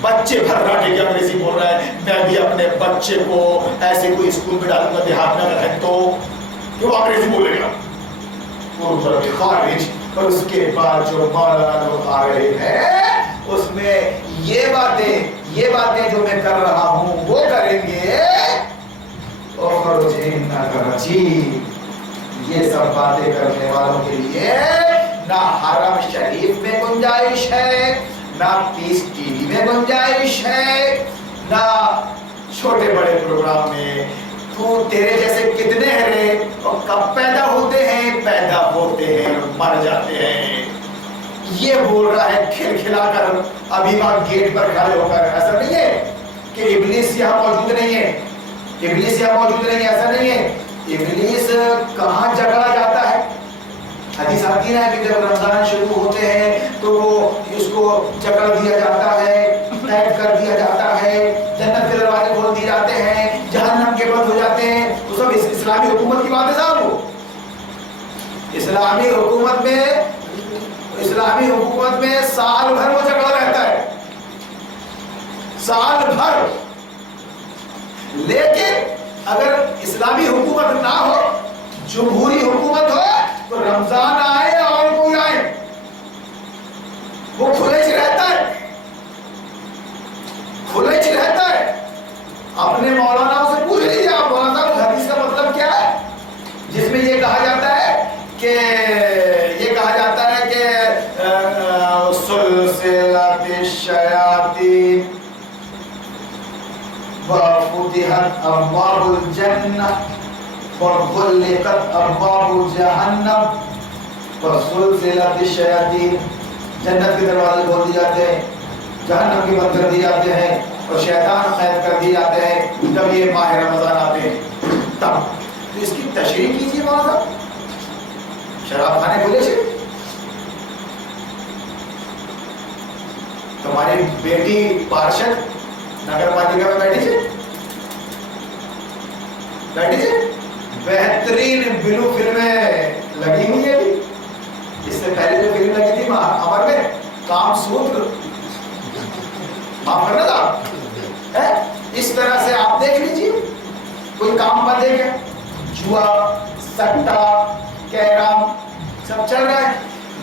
بچے بھر راٹے کے انگریزی بول رہا ہے. میں بھی اپنے بچے کو ایسے کوئی اسکول میں ڈالوں گا دیہات میں رہے تو کہ وہ انگریزی بولے گا, وہ خارج. اور اس کے بعد جو مولانا لوگ آ رہے ہیں اس میں یہ باتیں جو میں کر رہا ہوں وہ کریں گے. یہ سب باتیں کرنے والوں کے لیے نہ حرم شریف میں گنجائش ہے, نہ پیس ٹی وی میں گنجائش ہے, نہ چھوٹے بڑے پروگرام میں. تو تیرے جیسے کتنے ہیں رے, اور کب پیدا ہوتے ہیں اور مر جاتے ہیں. یہ بول رہا ہے کھلکھلا کر ابھی وہاں گیٹ پر کھڑے ہو کر. ایسا نہیں ہے کہ ابلیس یہاں موجود نہیں ہے, ایسا نہیں ہے. ابلیس کہاں جگڑا جاتا ہے. حدیث آتی ہے کہ جب رمضان شروع ہوتے ہیں تو اس کو جکڑ دیا جاتا ہے, قید کر دیا جاتا ہے, جنت کے دروازے کھول دیے جاتے ہیں, جہنم کے بند ہو جاتے ہیں. وہ سب اسلامی حکومت کی بات ہے صاحب. وہ اسلامی حکومت میں سال بھر وہ جھگڑا رہتا ہے, سال بھر. لیکن اگر اسلامی حکومت نہ ہو, جمہوری حکومت ہو, تو رمضان آئے اور کوئی آئے وہ کھلے رہتا ہے. اپنے مولانا سے پوچھ لیجیے آپ, مولانا صاحب حدیث کا مطلب کیا ہے جس میں یہ کہا جاتا ہے کہ سلسلۃ الشیاطین وفتحت ابواب الجنہ وغلقت ابواب جہنم وسلسلۃ الشیاطین. جنت کے دروازے کھول دیے جاتے ہیں, جہنم کے بند کر دیے جاتے ہیں, اور شیطان قید کر دیے جاتے ہیں جب یہ ماہ رمضان آتے ہیں. تب تو اس کی تشریح کیجیے مولانا. شراب خانے کھلے سے, تمہاری بیٹی پارشد نگر پالیکا میں بیٹھی سے بہترین بلو فلمیں لگی ہوئی ہے. اس سے پہلے جو فلم لگی تھی امر میں, کام سوتر, معاف کرنا تھا. اس طرح سے آپ دیکھ لیجیے, کوئی کام بند ہے کیا؟ جوا, سٹا, کیرم سب چل رہا ہے.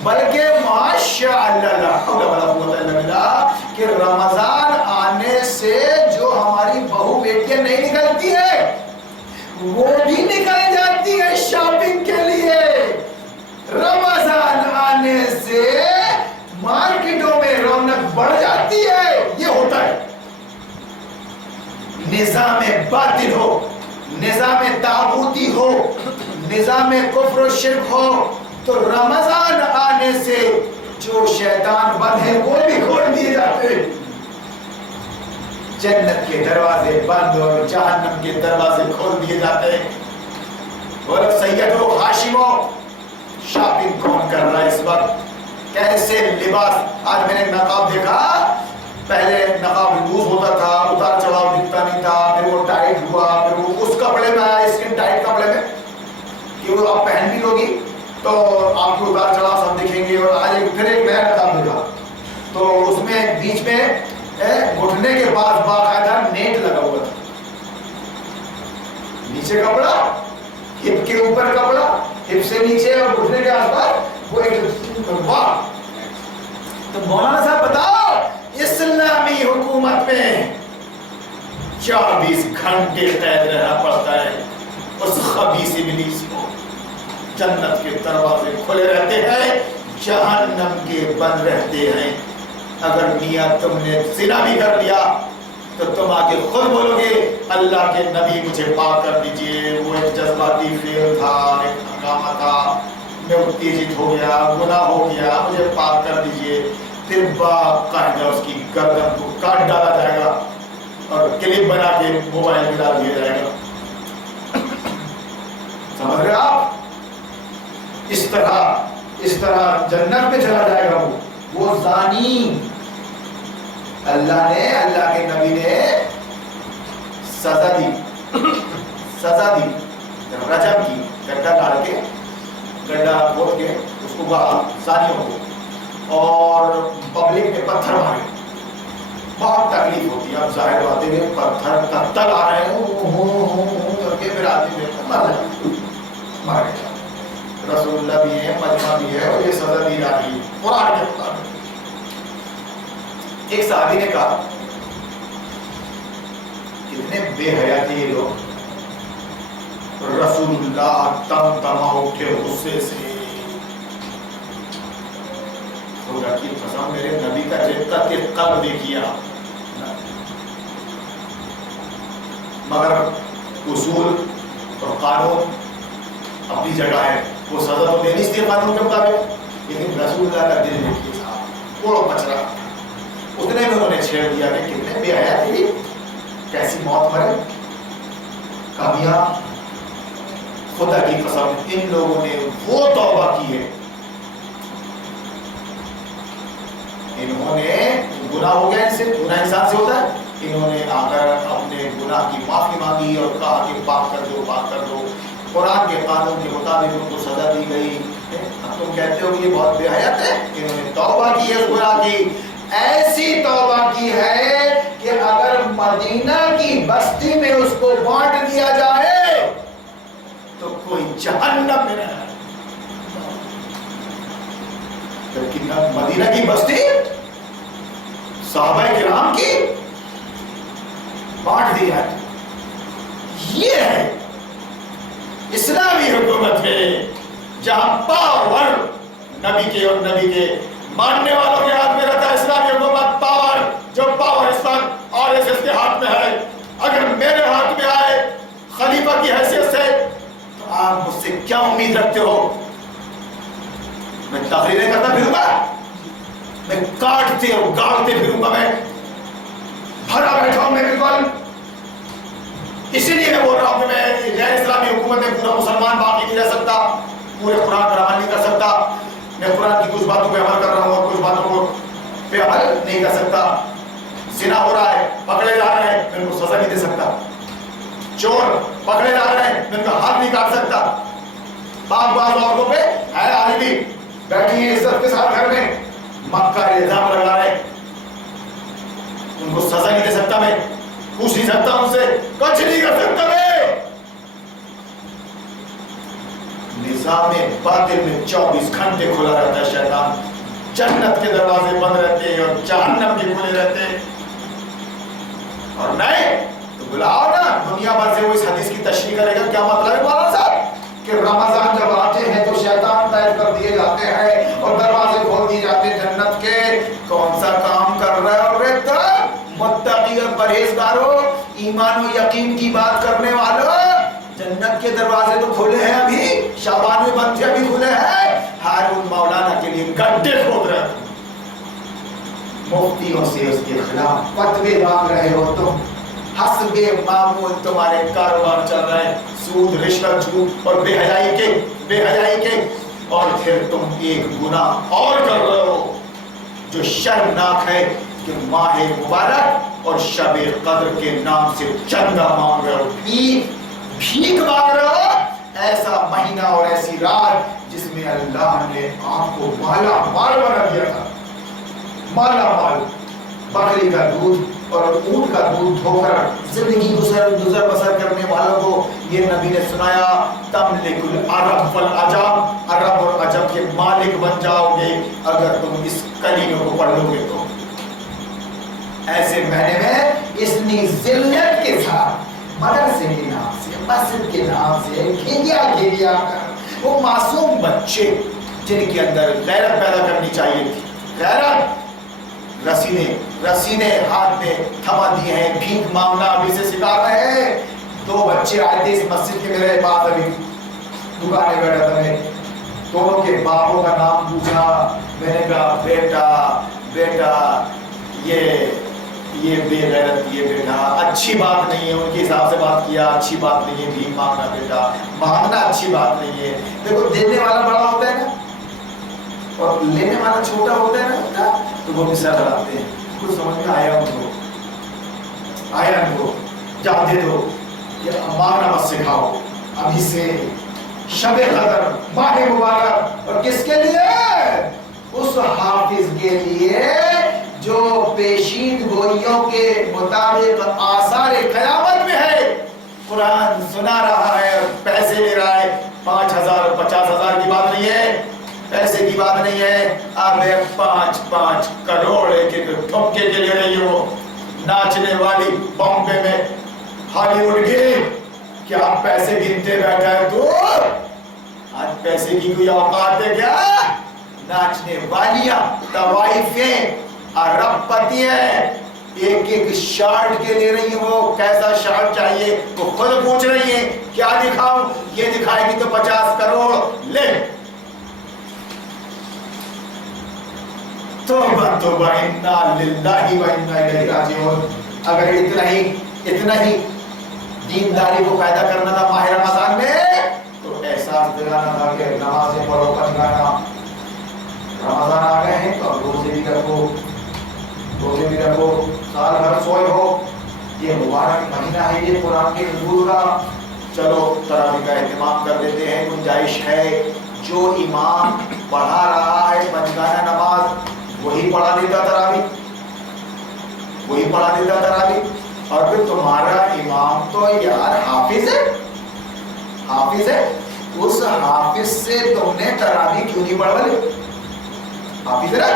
بلکہ ماشاء اللہ لا حول ولا قوت الا باللہ کہ رمضان آنے سے جو ہماری بہو بیٹیاں نہیں نکلتی ہے وہ بھی نکل جاتی ہے شاپنگ کے لیے. رمضان آنے سے مارکیٹوں میں رونق بڑھ جاتی ہے. یہ ہوتا ہے. نظام باطل ہو, نظام طاغوتی ہو, نظام کفر و شرک ہو, تو رمضان آنے سے جو شیطان بند ہے وہ بھی کھول دیے جاتے. جنت کے دروازے بند اور جہنم کے دروازے کھول دیے جاتے ہیں. اور سید و ہاشمو شاپنگ کون کر رہا ہے اس وقت؟ کیسے لباس. آج میں نے نقاب دیکھا, پہلے نقاب لوز ہوتا تھا, اتار چڑھاؤ دکھتا نہیں تھا, پھر وہ ٹائٹ ہوا, پھر وہ اس کپڑے میں آیا اسکن ٹائٹ کپڑے میں کہ وہ آپ پہن بھی لوگی تو آپ کو اتار چڑھاؤ سب دکھیں گے. اور آج پھر ایک نیا نقاب دیکھا تو اس میں بیچ میں گھٹنے کے پاس باقاعدہ نیٹ لگا ہوا تھا, نیچے کپڑا, ہپ کے اوپر کپڑا, ہپ سے نیچے اور گھٹنے کے آس پاس وہ ایک واہ. تو مولانا صاحب بتاؤ, اسلامی حکومت میں 24 گھنٹے قید رہنا پڑتا ہے اس خبیث ابلیس کو. جنت کے دروازے کھلے رہتے ہیں, جہنم کے بند رہتے ہیں. اگر میاں تم نے زنا بھی کر لیا تو تم آگے خود بولو گے اللہ کے نبی مجھے پاک کر دیجئے، وہ ایک جذباتی فعل تھا، ایک ہنگامہ تھا، میں اتیجت ہو گیا، گناہ ہو گیا، مجھے پاک کر دیجئے. پھر باقاعدہ اس کی گردن کو کاٹ ڈالا جائے گا اور کلپ بنا کے موبائل میں ڈال دیا جائے گا. سمجھ رہے آپ؟ اس طرح جنت میں چلا جائے گا وہ زانی. اللہ کے نبی نے سزا دی رجم کی، گڈھا ڈال کے، گڈھا کھود کے اس کو زانیوں کو، اور پبلک نے پتھر مارے. بہت تکلیف ہوتی ہے. اب ظاہر بات ہے پتھر قتل آ رہے ہیں کر کے پھر آدمی مر گیا. رسول اللہ بھی ہے، مجمع بھی ہے، اور یہ سزا دی جا رہی ہے قرآن کے مطابق. ایک صحابی نے کہا کتنے بے حیا تھے یہ لوگ. رسول اللہ تم تما اٹھے غصے سے، خدا کی قسم میرے نبی کا رقت قلب دیکھیا. مگر اصول اور قانون اپنی جگہ ہے، وہ سزا تو دینی تھی قانون کے مطابق، لیکن رسول اللہ کا دل دیکھیے صاحب کوڑو پچرا. اتنے میں انہوں نے چھیڑ دیا کہ کتنے بے حیا تھے، کیسی موت مرے. کامیاب خدا کی قسم ان لوگوں نے وہ توبہ کی ہے، انہوں نے گناہ ہو گیا، ان سے گناہ انسان سے ہوتا ہے، انہوں نے آ کر اپنے گناہ کی معافی مانگی اور کہا کہ پاک کر دو. قرآن کے قانون کے مطابق ان کو سزا دی گئی. اب تم کہتے ہو کہ یہ بہت بے حیات ہے. انہوں نے توبہ کی ہے، گناہ کی، ایسی توبہ کی ہے کہ اگر مدینہ کی بستی میں اس کو بانٹ دیا جائے تو کوئی جہنم میں نہ ہے. مدینہ کی بستی صحابہ کرام کی بانٹ دی جائے. یہ ہے اسلامی حکومت ہے جہاں پاور نبی کے اور نبی کے ماننے والوں کے ہاتھ میں رہتا ہے. اسلامی حکومت پاور، جو پاور اس وقت RSS کے ہاتھ میں ہے، اگر میرے ہاتھ میں آئے خلیفہ کی حیثیت سے تو آپ مجھ سے کیا امید رکھتے ہو؟ میں تقریریں کرتا پھروں گا، میں کاٹتے اور گاڑتے پھروں گا، میں بھرا بیٹھا ہوں میں بالکل. اسی لیے میں بول رہا ہوں کہ میں غیر اسلامی حکومت میں پورا مسلمان باقی نہیں رہ سکتا، پورے قرآن پر عمل نہیں کر سکتا. میں قرآن کی کچھ باتوں پہ عمل کر رہا ہوں اور کچھ باتوں پہ عمل نہیں کر سکتا. زنا ہو رہا ہے، پکڑے جا رہے ہیں، میں ان کو سزا نہیں دے سکتا. چور پکڑے جا رہے ہیں، میں ان کا ہاتھ نہیں کاٹ سکتا. بعض عورتوں پہ ہے عالمی بیٹھی ہیں عزت کے ساتھ گھر میں، مکہ الزام لگا رہے ہیں، ان کو سزا نہیں دے سکتا. میں پوچھ نہیں سکتا ان سے، کچھ نہیں کر سکتا. میں نظام باطل میں 24 گھنٹے کھلا رہتا ہے شیطان. جنت کے دروازے بند رہتے ہیں اور جہنم کے کھلے رہتے ہیں. اور نہیں تو بلاؤ نا، دنیا بھر سے وہ اس حدیث کی تشریح کرے گا. کیا مطلب ہے مولانا صاحب کہ رمضان جب آتے ہیں تو شیطان طے کر دیے جاتے ہیں اور دروازے کھول دیے جاتے ہیں جنت کے. کون سا کام کر رہا ہے؟ اور متقی اور پرہیزگاروں، ایمان و یقین کی بات کرنے والوں، جنت کے دروازے تو کھلے ہیں، ابھی شعبان میں بند تھے، ابھی کھلے ہیں. ہارون مولانا کے لیے گڈھے کھود رہے ہیں، مفتیوں سے اس کے خلاف فتوے مانگ رہے ہو تم. حسب معمول تمہارے کاروبار چل رہے ہیں، سود، رشوت، جھوٹ اور بے حیائی کے. اور پھر تم ایک گناہ اور کر رہے ہو جو شرمناک ہے کہ ماہ مبارک اور شب قدر کے نام سے چندہ مانگ رہے ہو، بھیک مانگ رہے ہو. ایسا مہینہ اور ایسی رات جس میں اللہ نے آپ کو مالا مال بنا دیا تھا. مالا مال، بکری کا دودھ اور اونٹ کا دودھ دھو کر زندگی گزر بسر کرنے والوں کو یہ نبی نے سنایا، تملک العرب والعجم، عرب اور عجم کے مالک بن جاؤ گے اگر تم اس کلیمے کو پڑھ لو گے. تو ایسے مہینے میں اتنی ذلت کے ساتھ مدرسے کے نام سے، مسجد کے نام سے کھیلیا کر وہ معصوم بچے جن کے اندر غیرت پیدا کرنی چاہیے تھی، رسینے ہاتھ میں تھما دیے ہیں، بھیک مانگنا ابھی سے سکھا رہے ہیں۔ 2 بچے آئے تھے اس مسجد کے میرے پاس، ابھی دکان میں بیٹھا تھا، میں دونوں کے باپوں کا نام پوچھا، میں نے کہا بیٹا یہ بے غیرت، یہ بیٹا اچھی بات نہیں ہے، ان کے حساب سے بات کیا، اچھی بات نہیں ہے بھیک مانگنا، بیٹا مانگنا اچھی بات نہیں ہے۔ دیکھو دینے والا بڑا ہوتا ہے نا اور لینے والا چھوٹا ہوتا ہے نا، تو وہ بھی سر لڑاتے ہیں۔ کچھ سمجھ میں آیا ان کو جا دے دو، مانگنا مت سکھاؤ۔ ابھی سے شب قدر، ماہ مبارک، اور کس کے لیے؟ اس حافظ کے لیے جو پیشین گوئیوں کے مطابق آثار قیامت میں ہے، قرآن سنا رہا ہے اور پیسے لے رہا ہے۔ 5,000 50,000 کی بات نہیں ہے، پیسے کی بات نہیں ہے، اب 5 کروڑ ایک ٹھپکے کے لے رہی ہو۔ ناچنے والی بامبے میں، ہالی ووڈ کی، کیا پیسے گنتے بیٹھا ہے تو؟ آج پیسے کی کوئی اوقات ہے کیا؟ ناچنے والیاں، طوائفیں، ارب پتی ہیں، ایک شارٹ کے لے رہی ہو، کیسا شارٹ چاہیے وہ خود پوچھ رہی ہیں، کیا دکھاؤں؟ یہ دکھائے گی تو 50 کروڑ لے۔ توبہ انا للہ و انا الیہ راجعون۔ اگر اتنا ہی دینداری کو پیدا کرنا تھا ماہ رمضان میں، تو احساس دلانا تھا کہ نمازیں پڑھو، پنجگانا، رمضان آ گئے ہیں تو اب روزے بھی رکھو، سال بھر سوئے ہو، یہ مبارک مہینہ ہے یہ قرآن کے نزول کا، چلو تراویح کا اہتمام کر دیتے ہیں، گنجائش ہے۔ جو امام پڑھا رہا ہے پنجگانا نماز، وہی پڑھا دیتا تراویح، اور پھر تمہارا امام تو یار حافظ ہے، اس حافظ سے تم نے تراویح کیوں نہیں پڑھوائی؟ حافظ ہے،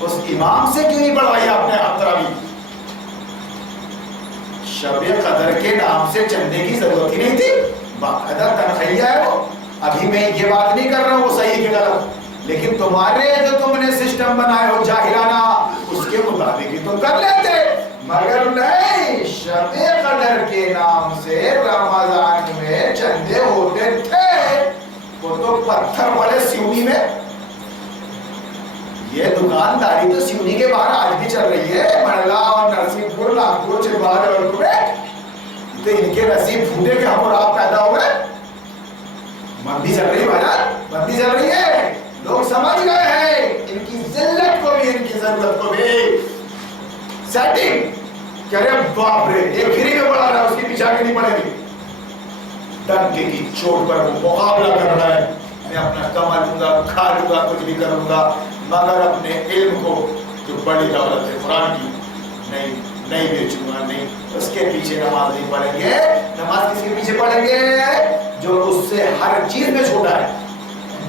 اس امام سے کیوں نہیں پڑھوائی آپ نے تراویح؟ شب قدر کے نام سے چندے کی ضرورت ہی نہیں تھی، باقاعدہ تنخواہ ہے وہ۔ ابھی میں یہ بات نہیں کر رہا ہوں وہ صحیح کہ غلط، لیکن تمہارے جو تم نے سسٹم بنائے ہو جاہلانہ، اس کے مطابق ہی تم کر لیتے، مگر نہیں۔ شب قدر کے نام سے رمضان میں چندے ہوتے تھے، وہ تو پتھر والے سیونی میں۔ یہ دکانداری تو سیونی کے باہر آج بھی چل رہی ہے، منڈلا اور نرسنگ پور، ناگپور، چربار اور تو ان کے نصیب پھوٹے کہ ہم اور آپ پیدا ہوئے۔ مندی چل رہی ہے بازار، مندی چل رہی ہے، لوگ سمجھ گئے ہیں ان کی ذلت کو بھی، ان کی ضرورت کو بھی۔ سیٹنگ کہہ رہے باپ رے، ایک گھری میں پڑا رہا ہے، اس کی پیچھے آگے نہیں پڑے گی، ڈنکے کی چوٹ پر مقابلہ کر رہا ہے، میں اپنا کما لوں گا، کھا لوں گا، کچھ بھی کروں گا، مگر اپنے علم کو جو بڑی دولت ہے قرآن کی نہیں بیچوں گا، نہیں۔ اس کے پیچھے نماز نہیں پڑھیں گے۔ نماز کس کے پیچھے پڑھیں گے؟ جو اس سے ہر چیز میں چھوٹا ہے،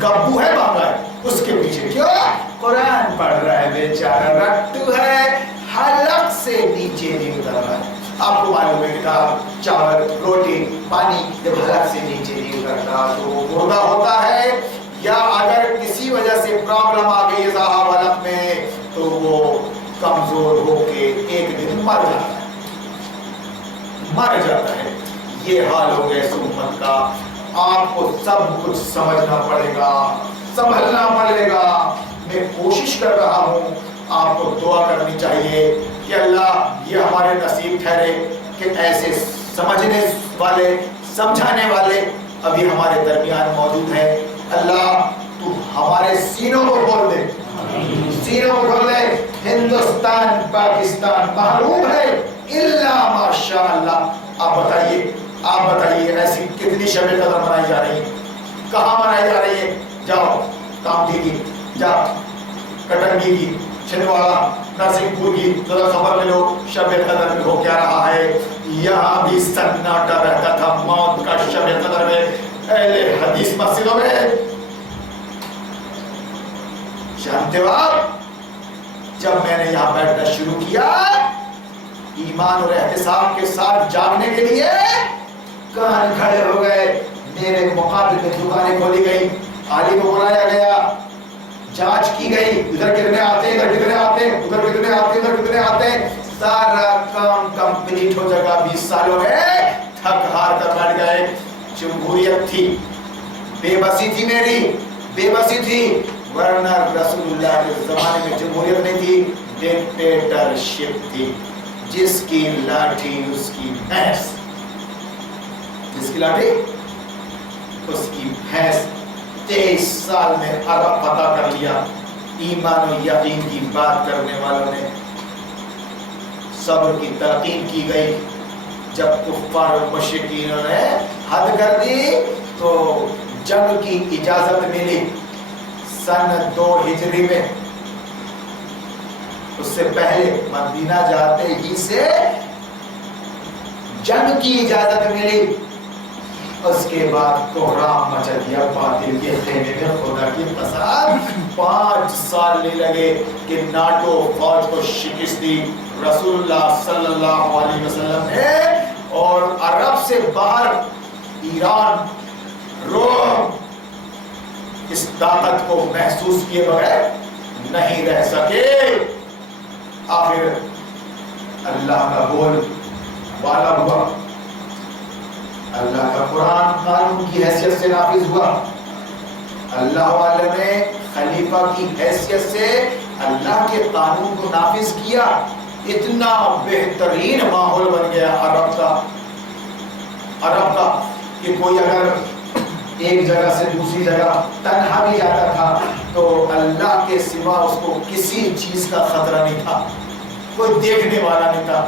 گبو ہے، بابا ہے، اس کے پیچھے۔ کیوں؟ قرآن پڑھ رہا ہے بیچارہ، رٹو ہے، حلق سے نیچے نہیں اتر رہا ہے۔ آپ کو معلوم ہے کتاب، چاول، روٹی، پانی جب حلق سے نیچے نہیں اترتا تو وہ مردہ ہوتا ہے، یا اگر کسی وجہ سے پرابلم آ گئی صاحب حلق میں تو وہ کمزور ہو کے ایک دن مر جاتا ہے۔ یہ حال ہو گیا اس امت کا۔ آپ کو سب کچھ سمجھنا پڑے گا، سنبھلنا پڑے گا۔ میں کوشش کر رہا ہوں، آپ کو دعا کرنی چاہیے کہ اللہ یہ ہمارے نصیب ٹھہرے کہ ایسے سمجھنے والے، سمجھانے والے ابھی ہمارے درمیان موجود ہیں۔ اللہ تو ہمارے سینوں کو کھول دے، سینوں کو کھول دے۔ ہندوستان، پاکستان محروم ہے الا ماشاء اللہ۔ آپ بتائیے ایسی کتنی شب قدر منائی جا رہی ہے، کہاں منائی جا رہی ہے؟ جاؤ کامٹی کی، جاؤ کٹنگی کی، چھندواڑہ، نرسنگ پور کی، ذرا خبر لے لو شب قدر میں ہو کیا رہا ہے۔ یہاں بھی سناٹا رہتا تھا موت کا شب قدر میں، اہل حدیث مسجدوں میں۔ جانتے ہو آپ، جب میں نے یہاں بیٹھنا شروع کیا ایمان اور احتساب کے ساتھ جاگنے کے لیے، کان کھڑے ہو گئے، میرے مقابل میں دکانیں کھولی گئی، عالم کو بلایا گیا، جانچ کی گئی، ادھر کتنے آتے ہیں، ادھر کتنے آتے ہیں، ادھر کتنے آتے ہیں، ادھر کتنے آتے ہیں، سارا کام کمپلیٹ ہو جائے گا 20 سالوں میں، تھک ہار کر بیٹھ گئے۔ جمہوریت تھی، بے بسی تھی، میری بے بسی تھی، ورنہ رسول اللہ کے زمانے میں جمہوریت نہیں تھی، ڈکٹیٹرشپ تھی، جس کی لاٹھی اس کی بھینس، جس کی لاٹھی اس کی بھینس۔ 23 سال میں عرب پتہ کر لیا، ایمان و یقین کی بات کرنے والوں نے، صبر کی تلقین کی گئی۔ جب کفار و مشرکین نے حد کر دی تو جنگ کی اجازت ملی سن 2 ہجری میں۔ اس سے پہلے مدینہ جاتے ہی سے جنگ کی اجازت ملی۔ اس کے بعد کوہرام مچا دیا باطل کے خیمے میں، خدا کی قسم 5 سال نہیں لگے کہ ناٹو فوج کو شکست دی رسول اللہ صلی اللہ علیہ وسلم نے، اور عرب سے باہر ایران، روم اس طاقت کو محسوس کیے بغیر نہیں رہ سکے۔ آخر اللہ کا بول والا ہوا، اللہ کا قرآن قانون کی حیثیت سے نافذ ہوا، اللہ والے نے خلیفہ کی حیثیت سے اللہ کے قانون کو نافذ کیا۔ اتنا بہترین ماحول بن گیا عرب کا کہ کوئی اگر ایک جگہ سے دوسری جگہ تنہا بھی جاتا تھا تو اللہ کے سوا اس کو کسی چیز کا خطرہ نہیں تھا، کوئی دیکھنے والا نہیں تھا۔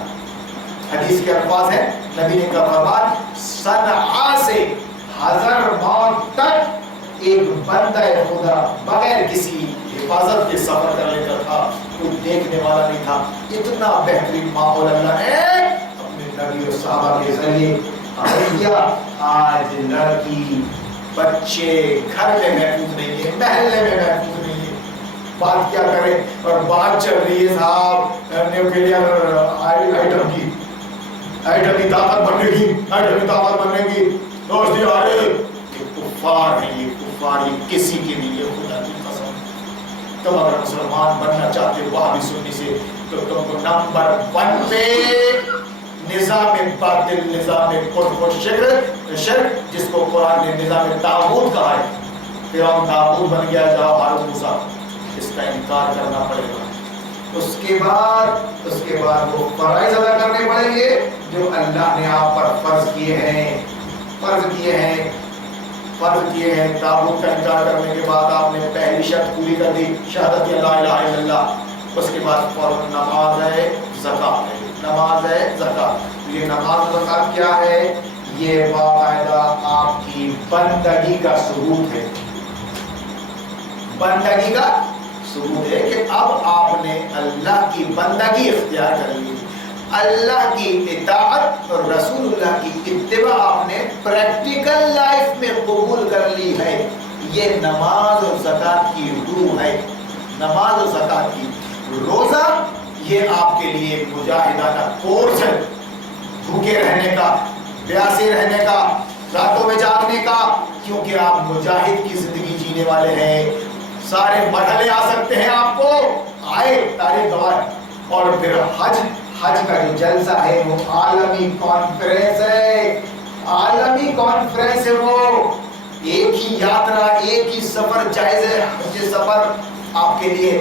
حدیث کے الفاظ ہیں، نبی نے فرمایا صنعاء سے حضرموت تک ایک بندہ خدا بغیر کسی حفاظت کے سفر کر لیتا تھا، کوئی دیکھنے والا نہیں تھا۔ اتنا بہترین ماحول اللہ نے اپنے نبی اور صحابہ کے ذریعے کیا۔ آج لڑکی بچے گھر میں محفوظ نہیں ہے، محلے میں محفوظ نہیں ہے، بات کیا کریں؟ اور بات چل رہی ہے صاحب نیوکلیئر آئٹم کی طاقت بننے کی، بننے کی، دوستی آ رہے یہ کفار ہیں، یہ کفار ہی کسی کے لیے خدا کی قسم۔ تم اگر مسلمان بننا چاہتے ہو وہاں بھی سننی سے تو تم کو نمبر 1 پہ نظام باطل، نظام کفر و شرک، جس کو قرآن نے نظام طاغوت کہا ہے، فرعون طاغوت بن گیا، جاؤ ہارون موسیٰ، اس کا انکار کرنا پڑے گا۔ اس کے بعد وہ فرائض ادا کرنے پڑیں گے جو اللہ نے آپ پر فرض کیے ہیں۔ طاغوت کا انکار کرنے کے بعد آپ نے پہلی شرط پوری کر دی، شہادت لا الہ الا اللہ۔ اس کے بعد فوراً نماز ہے، زکات ہے، نماز ہے، زکات۔ یہ نماز و زکات کیا ہے؟ یہ باقاعدہ آپ کی بندگی کا ثبوت ہے، بندگی کا ثبوت ہے کہ اب آپ نے اللہ کی بندگی اختیار کر لی، اللہ کی اطاعت اور رسول اللہ کی اتباع آپ نے پریکٹیکل لائف میں قبول کر لی ہے۔ یہ نماز اور زکات کی روح ہے، نماز اور زکات کی۔ روزہ یہ آپ کے لیے مجاہدانہ کورس ہے، بھوکے رہنے کا، پیاسے رہنے کا، راتوں میں جاگنے کا، کیونکہ آپ مجاہد کی زندگی جینے والے ہیں۔ سارے مرحلے آ سکتے ہیں، آپ کو آئے تاریخ گواہ۔ اور پھر حج کا جو جلسہ ہے وہ عالمی کانفرنس ہے، عالمی کانفرنس ہے، وہ ایک ہی یاترا، ایک ہی سفر جائز ہے، حج سفر آپ کے لیے،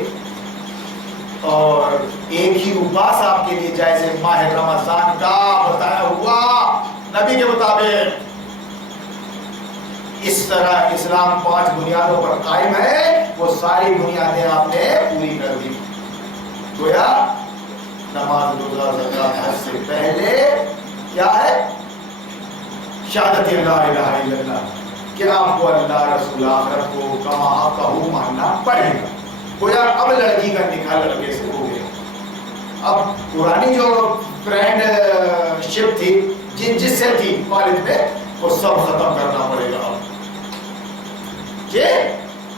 اور ایک ہی اپواس آپ کے لیے جائز ہے، ماہ رمضان کا بتایا ہوا نبی کے مطابق۔ اس طرح اسلام 5 بنیادوں پر قائم ہے، وہ ساری بنیادیں آپ نے پوری کر دی۔ گویا نماز، روزہ، زکات، حج سے پہلے کیا ہے؟ شہادت لا الہ الا اللہ، کہ آپ کو اللہ، رسول، آخرت کو کما حقہ ماننا پڑے گا۔ گویا اب لڑکی کا نکاح لڑکے سے ہو گیا۔ اب پرانی جو فرینڈ شپ تھی، جس سے تھی کالج میں، وہ سب ختم کرنا پڑے گا۔ یہ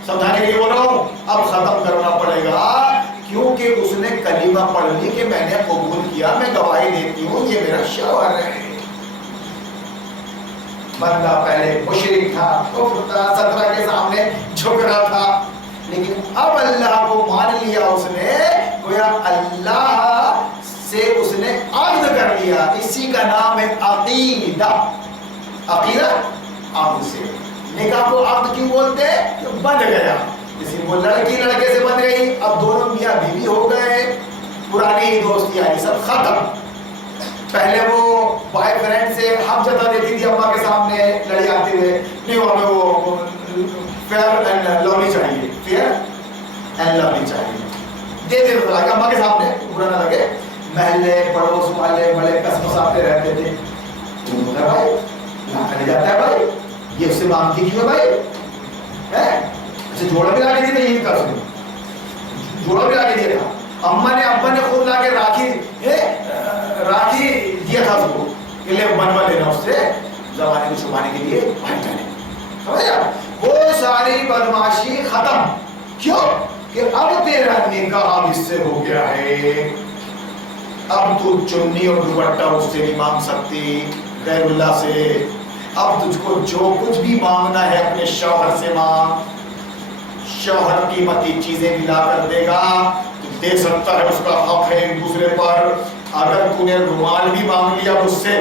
سمجھانے کے لیے بول رہا ہوں، اب ختم کرنا پڑے گا، کیونکہ اس نے کلمہ پڑھ لی کہ میں نے قبول کیا، میں گواہی دیتی ہوں یہ میرا شوہر ہے۔ بندہ پہلے مشرک تھا، کفر تھا، 17 کے سامنے جھک رہا تھا، لیکن اب اللہ کو مان لیا اس نے، گویا اللہ سے اس نے عقد کر لیا. اسی کا نام ہے عقیدہ. عقیدہ عقد سے. نکاح کو عقد کیوں بولتے ہیں؟ کہ بندھ گیا. اسی وہ لڑکی لڑکے سے بندھ گئی، اب دونوں میاں بیوی ہو گئے، پرانی دوستی آئی سب ختم. پہلے وہ بھائی فرینڈ سے حق جتا دیتی تھی اماں کے سامنے لڑی آتے ہوئے، نہیں ہمیں وہ فیئر اینڈ لولی چاہیے، فیئر اینڈ لولی چاہیے، دے دے تو اماں کے سامنے برا نہ لگے. محلے پڑوس والے بڑے قسم آتے رہتے تھے، تو بھائی نہ کرے جاتا ہے بھائی، یہ اس سے مانگتی کیوں بھائی ہے؟ اچھا جوڑا بھی لا کے دیا عید کا، اس نے جوڑا بھی لا کے دیا تھا. اماں نے ابا نے خود لا کے راکھی دیا تھا اس کو کہ لے بنوا لینا اس سے زمانے کو چھپانے کے لیے بھائی جانے. سمجھا؟ وہ ساری بدماشی ختم. کیوں؟ کہ اب تیرا نکاح اب اس سے ہو گیا ہے. اب تو چنی اور دوپٹہ اس سے نہیں مانگ سکتی غیر اللہ سے. اب تجھ کو جو کچھ بھی مانگنا ہے اپنے شوہر سے مانگ. شوہر قیمتی چیزیں ملا کر دے گا، تو دے سکتا ہے، اس کا حق ہے ایک دوسرے پر. اگر تو نے رومال بھی مانگ لیا مجھ سے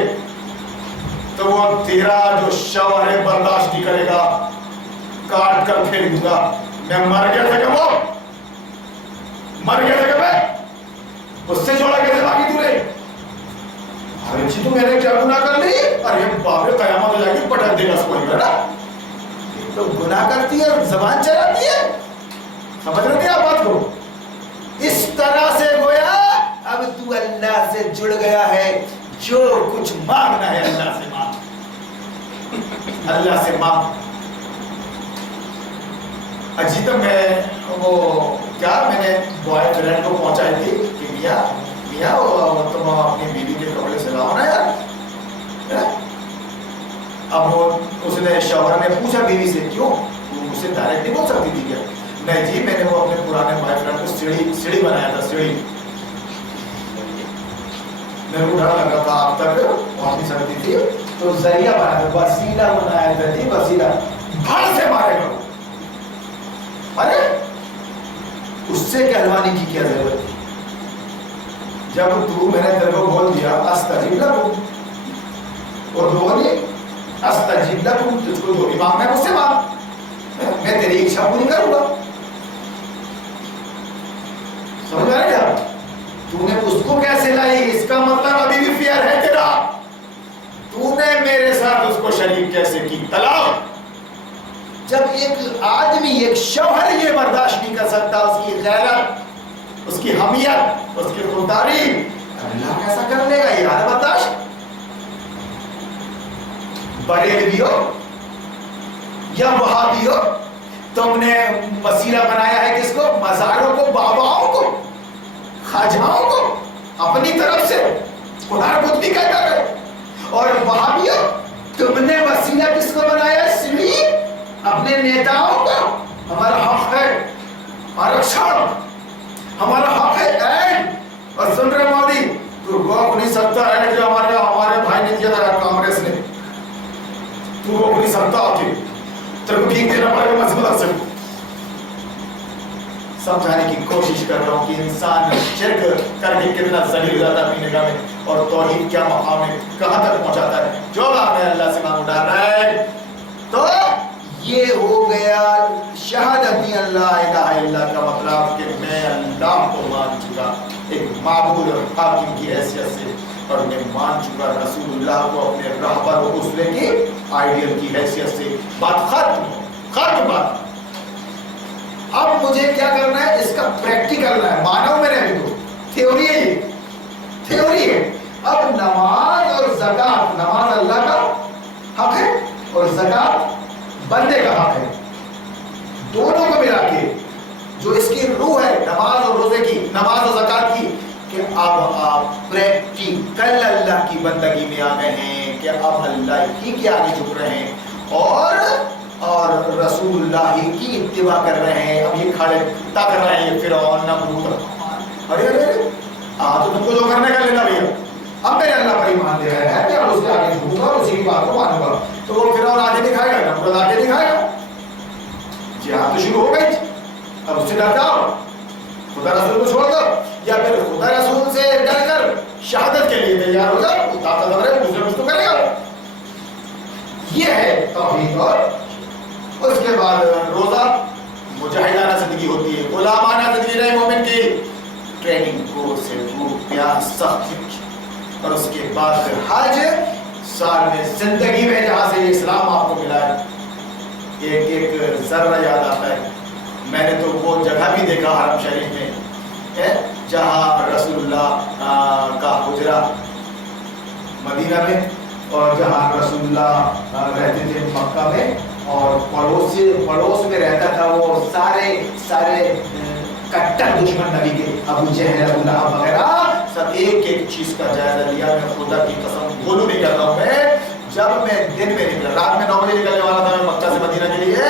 تو وہ تیرا جو شوہر ہے برداشت نہیں کرے گا، کاٹ کر پھینک دوں گا. میں مر گیا تھا کہ وہ مر گیا تھا کہ میں اس سے جوڑا کیسے مانگی تو نے؟ ارے جی تو میں نے کیا گناہ کر لی؟ ارے باپ رے قیامت ہو جائے گی، پٹک دے گا اس کو نا. تو گناہ کرتی ہے اور زبان چلاتی ہے. سمجھ رہے ہیں آپ بات کو؟ اس طرح سے گویا اب تو اللہ سے جڑ گیا ہے. جو کچھ مانگنا ہے اللہ سے مانگ، اللہ سے مانگ. اجی تو میں وہ کیا میں نے بوائے فرینڈ کو پہنچائی تھی کہ میاں تم اپنی بیوی کے کپڑے سلاؤ نا یار. اب اس نے شوہر نے پوچھا بیوی سے کیوں؟ مجھ سے ڈائریکٹ نہیں بول سکتی تھی کیا؟ نہیں جی میں نے وہ اپنے پرانے بوائے فرینڈ کو سیڑھی بنایا تھا. سیڑھی میرے کو ڈر لگا تھا آپ تک پہنچ نہیں سکتی تھی، تو ذریعہ بنایا تھا، وسیلہ بنایا تھا جی. وسیلہ بھڑ سے مارے گا. ارے اس سے کہلوانے کی کیا ضرورت تھی؟ جب تو میں نے تیرے کو بول دیا استجب لکم، اور بولی استجب لکم، تجھ کو جو بھی مانگنا ہے مجھ سے مانگ، میں تیری اچھا پوری کروں گا. سمجھ آ رہا ہے؟ تو نے اس کو کیسے لائی؟ اس کا مطلب ابھی بھی فیئر ہے تیرا. تو نے میرے ساتھ اس کو شریک کیسے کی؟ طلاق. جب ایک آدمی ایک شوہر یہ برداشت نہیں کر سکتا، اس کی غیرت، اس کی حمیت، اس کی خودداری، اللہ کیسا کر لے گا یار برداشت؟ بریلوی ہو یا وہابی ہو، تم نے وسیلہ بنایا ہے کس کو؟ مزاروں کو، باباؤں کو، خواجہاؤں کو اپنی طرف سے خدا خود بھی کہتا ہے. اور وہابی ہو، تم نے وسیلہ کس کو بنایا؟ سیڑھی اپنے نیتاؤں کو. ہمارا حق ہے آرکشن، ہمارا حق ہے ایڈ. اور سن رہے مودی، تو روک نہیں سکتا ایڈ جو ہمارے بھائی نے دیا تھا کانگریس نے. تو روک نہیں سکتا آگے، تیرے کو ٹھیک دینا پڑے گا مذہب سے. سمجھانے کی کوشش کر رہا ہوں کہ انسان شرک کر کے کتنا ذلیل ہو جاتا ہے اپنی نگاہ میں، اور توحید کیا مقام ہے، کہاں تک پہنچاتا ہے. جو آپ نے اللہ سے مانگ اٹھا رہا ہے، تو یہ ہو گیا شہادت اللہ الہ الا اللہ کا مطلب کہ میں اللہ کو مان چکا ایک معبود اور حاکم کی حیثیت سے، اور میں مان چکا رسول اللہ کو اپنے رہبر و اسوے کی آئیڈیل کی حیثیت سے. بات ختم بات. اب مجھے کیا کرنا ہے؟ اس کا پریکٹیکل کرنا ہے. مانا ہوں میں نے ابھی تو تھیوری ہے، یہ تھیوری ہے. اب نماز اور زکات، نماز اللہ کا حق ہے اور زکات بندے کا حق ہے. دونوں کو ملا کے جو اس کی روح ہے نماز اور روزے کی، نماز اور زکات کی، کہ اب آپ پریکٹیکل اللہ کی بندگی میں آ گئے ہیں، کہ اب اللہ ہی کے آگے جھک رہے ہیں اور رسول اللہ ہی کی اتباع کر رہے ہیں. اب یہ کھڑے تک رہے ہیں فرعون نمرود، ارے تو تم کو جو کرنے کا لینا بھیا. اب میرے اللہ پر ایمان دے رہے ہیں کہ اب اس کے آگے جھکوں گا اور اسی کی بات کو مانوں گا. تو وہ فرعون آگے دکھائے گا، نمرود آگے دکھائے گا. جہاد تو شروع ہو گئی. اب اس سے ڈر جاؤ، خدا رسول کو چھوڑ دو، یا پھر خدا رسول سے ڈر کر شہادت کے لیے تیار ہو جاؤ، وہ طاقتور ہے دوسرے کچھ تو کرے گا۔ یہ ہے توحید۔ اور اس کے بعد روزہ مجاہدانہ زندگی ہوتی ہے، غلامانہ زندگی نہیں مومن کی، ٹریننگ کورس ہے، بھوک پیاس سخت، اور اس کے بعد پھر حج، سال میں زندگی میں جہاں سے اسلام آپ کو ملا ہے ایک ایک ذرہ یاد آتا ہے۔ میں نے تو وہ جگہ بھی دیکھا حرم شریف میں جہاں رسول اللہ کا حجرہ مدینہ میں، اور جہاں رسول اللہ رہتے تھے مکہ میں، اور پڑوس میں رہتا تھا وہ سارے کٹر دشمن نبی کے، ابو جہل، ابو لہب وغیرہ، سب ایک ایک چیز کا جائزہ لیا۔ میں خدا کی قسم بھولو نہیں کرتا ہوں، میں جب میں دن میں نکلا، رات میں 9 بجے نکلنے والا تھا میں مکہ سے مدینہ کے لیے،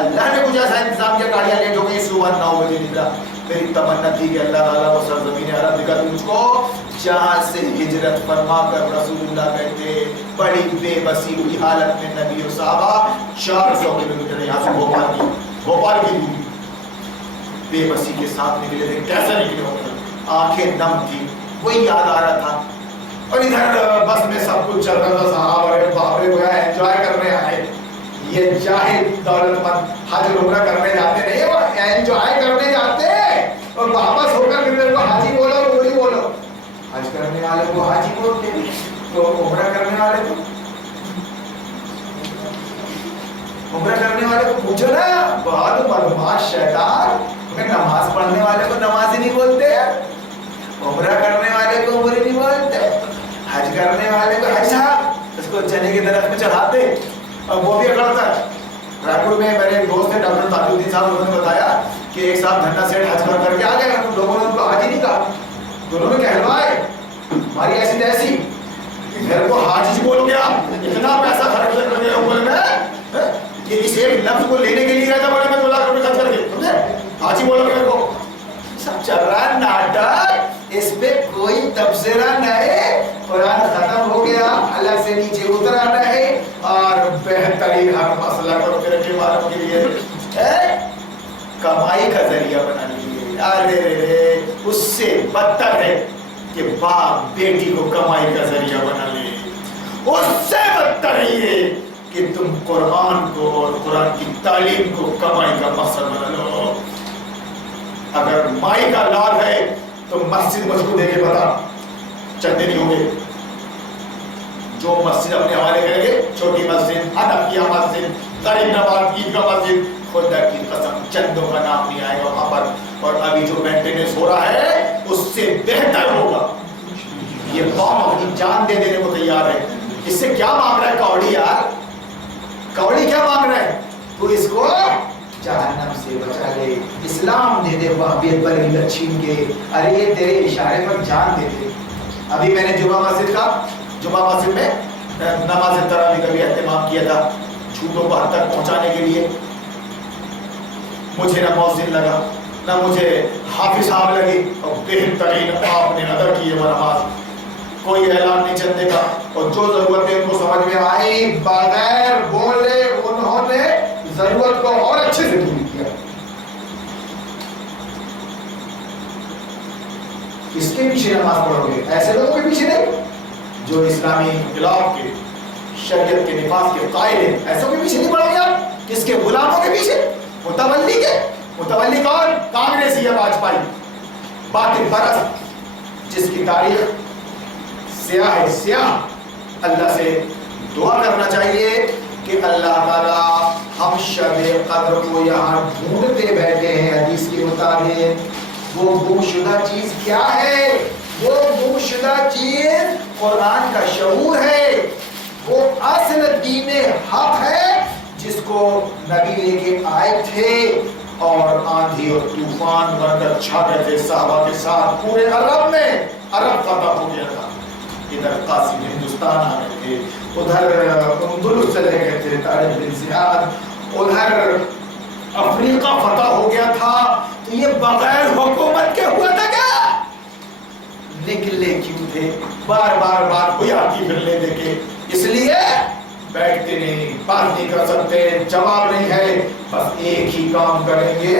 اللہ نے مجھے ایسا انتظام کیا، گاڑیاں لیٹ ہو گئی، صبح 9 بجے نکلا۔ میری تمنا تھی کہ اللہ تعالیٰ کو سرزمین عرب دکھا دے مجھ کو، جہاں سے ہجرت فرما کر رسول اللہ کہتے بڑی بے بسی ہوئی حالت میں نبی و صحابہ 400 کلومیٹر یہاں سے بھوپال کی دوری بے بسی کے ساتھ نکلے تھے۔ کیسے نکلے ہوں گے، آنکھیں نم تھی، وہی یاد آ رہا تھا۔ اور ادھر بس میں سب کچھ چل رہا تھا، صحابہ باپرے وہ انجوائے کرنے آئے، یہ جاہل دولت مند حج عمرہ کرنے جاتے نہیں، وہ انجوائے کرنے جاتے اور واپس ہو کر پھر کو حاجی بولو، وہی بولو، حج کرنے والے کو حاجی بولتے تو عمرہ کرنے والے کو عمرہ کرنے والے کو پوچھو نا، بہت بدماش شیطان، نماز پڑھنے والے کو نمازی نہیں بولتے، عمرہ کرنے والے کو عمرے نہیں بولتے، حج کرنے والے کو حج صاحب، اس کو چنے کے درخت میں چڑھاتے، اور وہ بھی اکڑتا ہے۔ رائے پور میں میرے ایک دوست ہے ڈاکٹر تاج الدین صاحب، انہوں نے بتایا کہ ایک صاحب دھننا سیٹ حج کر کے آ گئے، لوگوں نے ان کو حاجی نہیں کہا، دونوں نے کہلوائے ہماری ایسی تیسی، میرے کو حاجی بول گیا، اتنا پیسہ خرچ کر کے عمر میں کہ اس ایک لفظ کو لینے کے لیے گیا تھا، بڑے میں 2 لاکھ روپے خرچ کر کے، سمجھے حاجی بولو گے میرے کو، سب چل رہا ہے ناٹک، اس پہ کوئی تبصرہ نہیں، قرآن ختم ہو گیا، الگ سے نیچے اترا نہیں، اور بہترین ہر مسئلہ کو پھر کے والوں کے لیے کمائی کا ذریعہ بنا لیجیے۔ ارے رے اس سے بدتر ہے کہ باپ بیٹی کو کمائی کا ذریعہ بنا لے، اس سے بدتر ہے یہ کہ تم قرآن کو اور قرآن کی تعلیم کو کمائی کا مقصد بنا لو۔ اگر مائی کا لال ہے تو مسجد مجھ کو دے کے بتا، چندے نہیں ہوں گے، جو مسجد اپنے حوالے کریں گے، چھوٹی مسجد، حنفیہ مسجد، غریب نواز عیدگاہ مسجد، خدا کی قسم چندوں کا نام نہیں آئے گا وہاں پر، اور ابھی جو مینٹیننس ہو رہا ہے اس سے بہتر ہوگا۔ یہ قوم اپنی جان دے دینے کو تیار ہے، اس سے کیا مانگ رہا ہے کوڑی؟ یار کوڑی کیا مانگ رہا ہے؟ تو اس کو جہنم سے بچا لے، اسلام دے دے، وہابیت پر چھین کے، ارے یہ تیرے اشارے پر جان دے دے۔ ابھی میں نے جمعہ مسجد میں نماز تراویح کا بھی اہتمام کیا تھا، جھوٹوں کو حد تک پہنچانے کے لیے۔ مجھے نہ مؤذن لگا، نہ مجھے حافظ صاحب لگی، اور بہترین آپ نے ادا کی ہے وہ نماز، کوئی اعلان نہیں چلنے کا، اور جو ضرورت ہے ان کو سمجھ میں آئی، بغیر بولے انہوں نے ضرورت کو اور اچھے سے پوری کیا۔ کس کے پیچھے نماز پڑھو گے؟ ایسے لوگوں کے پیچھے نہیں جو اسلامی انقلاب کے، شریعت کے نفاذ کے قائل ہیں، ایسوں کے پیچھے نہیں پڑھو گے آپ۔ کس کے؟ غلاموں کے پیچھے، متولی کے۔ متولی کون؟ کانگریس یا واجپائی، باطل پرست، جس کی تاریخ سیاہ ہے سیاہ۔ اللہ سے دعا کرنا چاہیے کہ اللہ تعالیٰ ہم شب قدر کو یہاں ڈھونڈتے بیٹھے ہیں، حدیث کے مطابق وہ گم شدہ چیز کیا ہے؟ وہ گم شدہ چیز قرآن کا شعور ہے، وہ اصل دین حق ہے جس کو نبی لے کے آئے تھے، اور آندھی اور طوفان بن کر چھا گئے تھے صحابہ کے ساتھ پورے عرب میں، عرب فتح ہو گیا تھا، ادھر قاسم ہندوستان آ گئے تھے، ادھر اندلس چلے گئے تھے طارق بن زیاد، ادھر افریقہ فتح ہو گیا تھا، تو یہ بغیر حکومت کے ہوا تھا کیا؟ نکلے کیوں تھے؟ بار بار کوئی آتی پھر لے دے کے، اس لیے بیٹھتے نہیں، بات نہیں کر سکتے، جواب نہیں ہے، بس ایک ہی کام کریں گے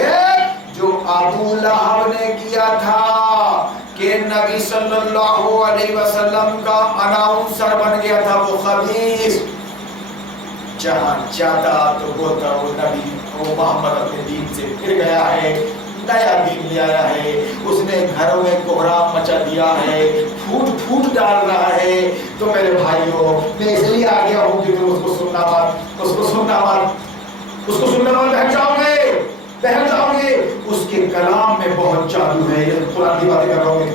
جو ابو لہب نے کیا تھا کہ نبی صلی اللہ علیہ وسلم کا اناؤنسر بن گیا تھا، وہ خبیث جہاں جاتا تو بولتا وہ نبی وہ محمد اپنے دین سے پھر گیا ہے، نیا دین لے آیا ہے، اس نے گھروں میں کوہرام مچا دیا ہے، پھوٹ پھوٹ ڈال رہا ہے۔ تو میرے بھائیوں میں اس لیے آ گیا ہوں کہ تم اس کو سننا مت، اس کو سننا مت، اس کو سننا مت، بہک جاؤ گے، بہک جاؤ گے۔ اس کے کلام میں بہت جادو ہے، یہ قرآن کی باتیں کر رہا ہوں،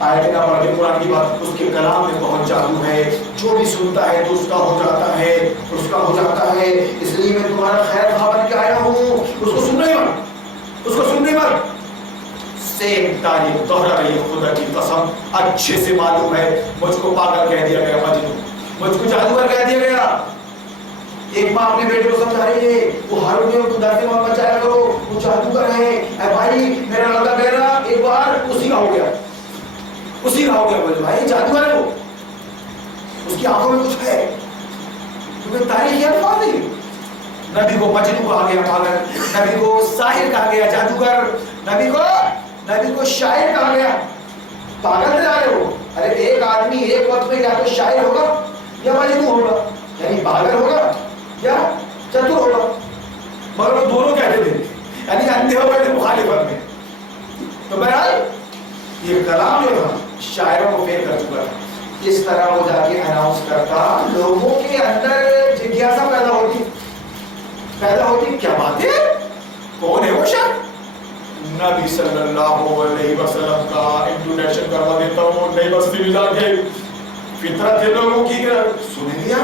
آیت نہ پڑھ کے قرآن کی بات، اس کے کلام میں بہت جادو ہے، جو بھی سنتا ہے تو اس کا ہو جاتا ہے، اس کا ہو جاتا ہے۔ اس لیے میں تمہارا خیر خواہ بن کے آیا ہوں، اس کو سننے مت، اس کو سننے مت۔ سیم تاریخ دوہرا رہی ہے، خدا کی قسم اچھے سے معلوم ہے۔ مجھ کو پاگل کہہ دیا گیا، مجنون، مجھ کو جادوگر کہہ دیا گیا۔ ایک ماں اپنے بیٹے کو سمجھا رہی ہے، وہ ہارون کو درد محمد بچایا کرو، وہ جادوگر ہے۔ اے بھائی میرا لڑکا کہہ رہا ایک بار اسی کا ہو گیا، اسی کا ہو گیا۔ بولے بھائی جادوگر ہے وہ، اس کی آنکھوں میں کچھ ہے، تمہیں تاریخ یاد کہا نہیں؟ نبی کو مجنون کہا گیا پاگل، نبی کو ساحر کہا گیا جادوگر، نبی کو شاعر کہا گیا۔ پاگل سے آ رہے ہو؟ ارے ایک آدمی ایک وقت میں یا تو شاعر ہوگا یا مجنون ہوگا، یعنی پاگل ہوگا یا چتر ہوگا، مگر وہ دونوں کہتے تھے، یعنی اندھے ہو گئے تھے مخالفت میں۔ تو بہرحال یہ کلام جو تھا شاعروں کو فیل کر چکا تھا۔ اس طرح وہ جا کے اناؤنس کرتا، لوگوں کے اندر جگیاسا پیدا ہوتی کیا بات ہے، کون ہے وہ شخص؟ نبی صلی اللہ علیہ وسلم کا انٹروڈکشن کروا دیتا ہوں، نئی بستی میں جا کے فطرت ہے لوگوں کی، سنے دیا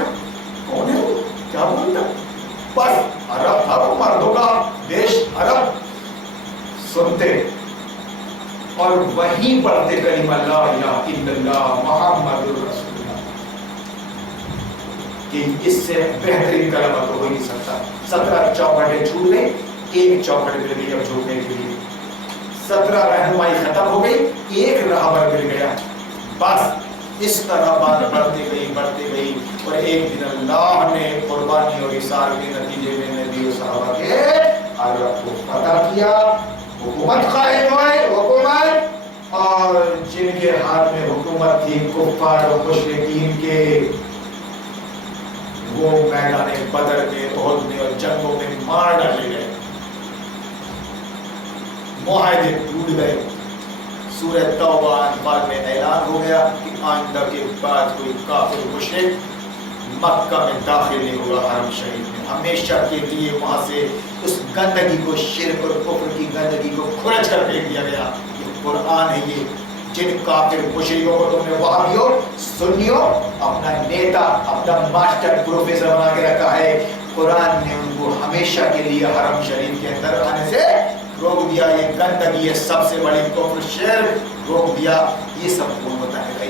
کون ہے وہ، کیا بولتا؟ بس عرب تھا وہ، مردوں کا دیش عرب، سنتے اور وہیں پڑھتے کلمہ لا الہ الا اللہ محمد رسول اللہ، کہ اس سے بہترین کلمہ تو ہو نہیں سکتا۔ 17 چوکھٹیں چھوٹ لیں، ایک چوکھٹ مل گئی اب جھوٹنے کے لیے، 17 رہنمائی ختم ہو گئی، ایک راہبر مل گیا۔ بس اس طرح بات بڑھتی گئی اور ایک دن اللہ نے قربانی اور اثار کے نتیجے میں نبی و صحابہ کے عرب کو فتح کیا، حکومت قائم ہوئے، حکومت، اور جن کے ہاتھ میں حکومت تھی کفار و مشرکین کے، وہ میدان بدر میں، احد میں اور جنگوں میں مار ڈالے گئے، معاہدے ٹوٹ گئے۔ سورہ توبہ انفال میں اعلان ہو گیا کہ آئندہ کے بعد کوئی کافر مشرک مکہ میں داخل نہیں ہوگا، حرم شریف میں ہمیشہ کے لیے وہاں سے اس گندگی کو، شرک اور کفر کی گندگی کو کھرچ کر پھینک دیا گیا۔ یہ قرآن ہے، یہ جن کافر مشرکوں کو تم نے وہابیوں سنیوں اپنا نیتا، اپنا ماسٹر پروفیسر بنا کے رکھا ہے، قرآن نے ان کو ہمیشہ کے لیے حرم شریف کے اندر آنے سے روک دیا۔ یہ گندگی ہے، سب سے بڑی کفر شرک، روک دیا۔ یہ سب کون بتائے گا؟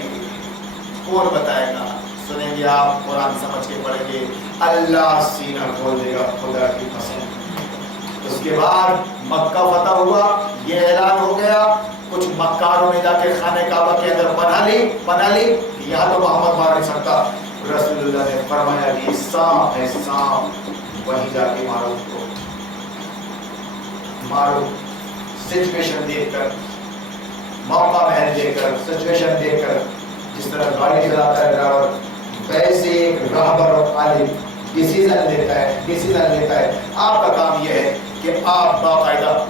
کون بتائے گا؟ سنیں گے آپ، قرآن سمجھ کے پڑھیں گے، اللہ سینہ کھول دے گا، خدا کی قسم۔ اس کے بعد مکہ فتح ہوا، یہ اعلان ہو گیا، کچھ مکاروں نے جا کے خانہ کعبہ کے اندر بنا لی کہ یہاں تو محمد مار نہیں سکتا۔ رسول اللہ نے فرمایا کہ سانپ ہے، سانپ، وہیں جا کے مارو اس کو، مارو۔ سچویشن دیکھ کر، موقع محل دیکھ کر، سچویشن دیکھ کر، جس طرح گاڑی چلاتا ہے ڈرائیور، ویسے ایک راہبر اور عالم ڈیسیزن لیتا ہے۔ آپ کا کام یہ ہے کہ آپ باقاعدہ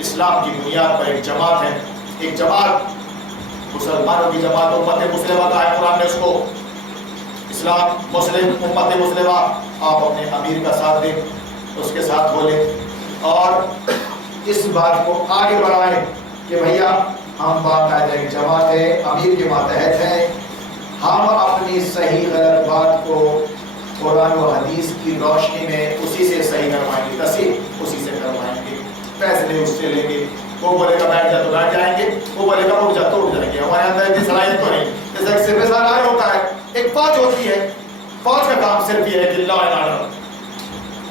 اسلام کی بنیاد پر ایک جماعت ہے، ایک جماعت مسلمانوں کی جماعت امت مسلمہ کا ہے، قرآن نے اس کو اسلام مسلم امت مسلمہ، آپ اپنے امیر کا ساتھ دیں، اس کے ساتھ بولیں اور اس بات کو آگے بڑھائیں کہ بھیا ہم باقاعدہ ایک جماعت ہے، امیر کے ماتحت ہیں، ہم اپنی صحیح غلط بات کو قرآن و حدیث کی روشنی میں اسی سے صحیح کروائیں گے، تصحیح اسی سے کروائیں گے، فیصلے اس سے لیں گے۔ وہ بولے گا بیٹھ جا تو بیٹھ جائیں گے، وہ بولے گا اٹھ جا تو اٹھ جائیں گے۔ ہمارے اندر اتنی صلاحیت تو نہیں، جیسا ایک سپہ سالار ہوتا ہے، ایک فوج ہوتی ہے، فوج کا کام صرف یہ ہے کہ لا الہ الا اللہ،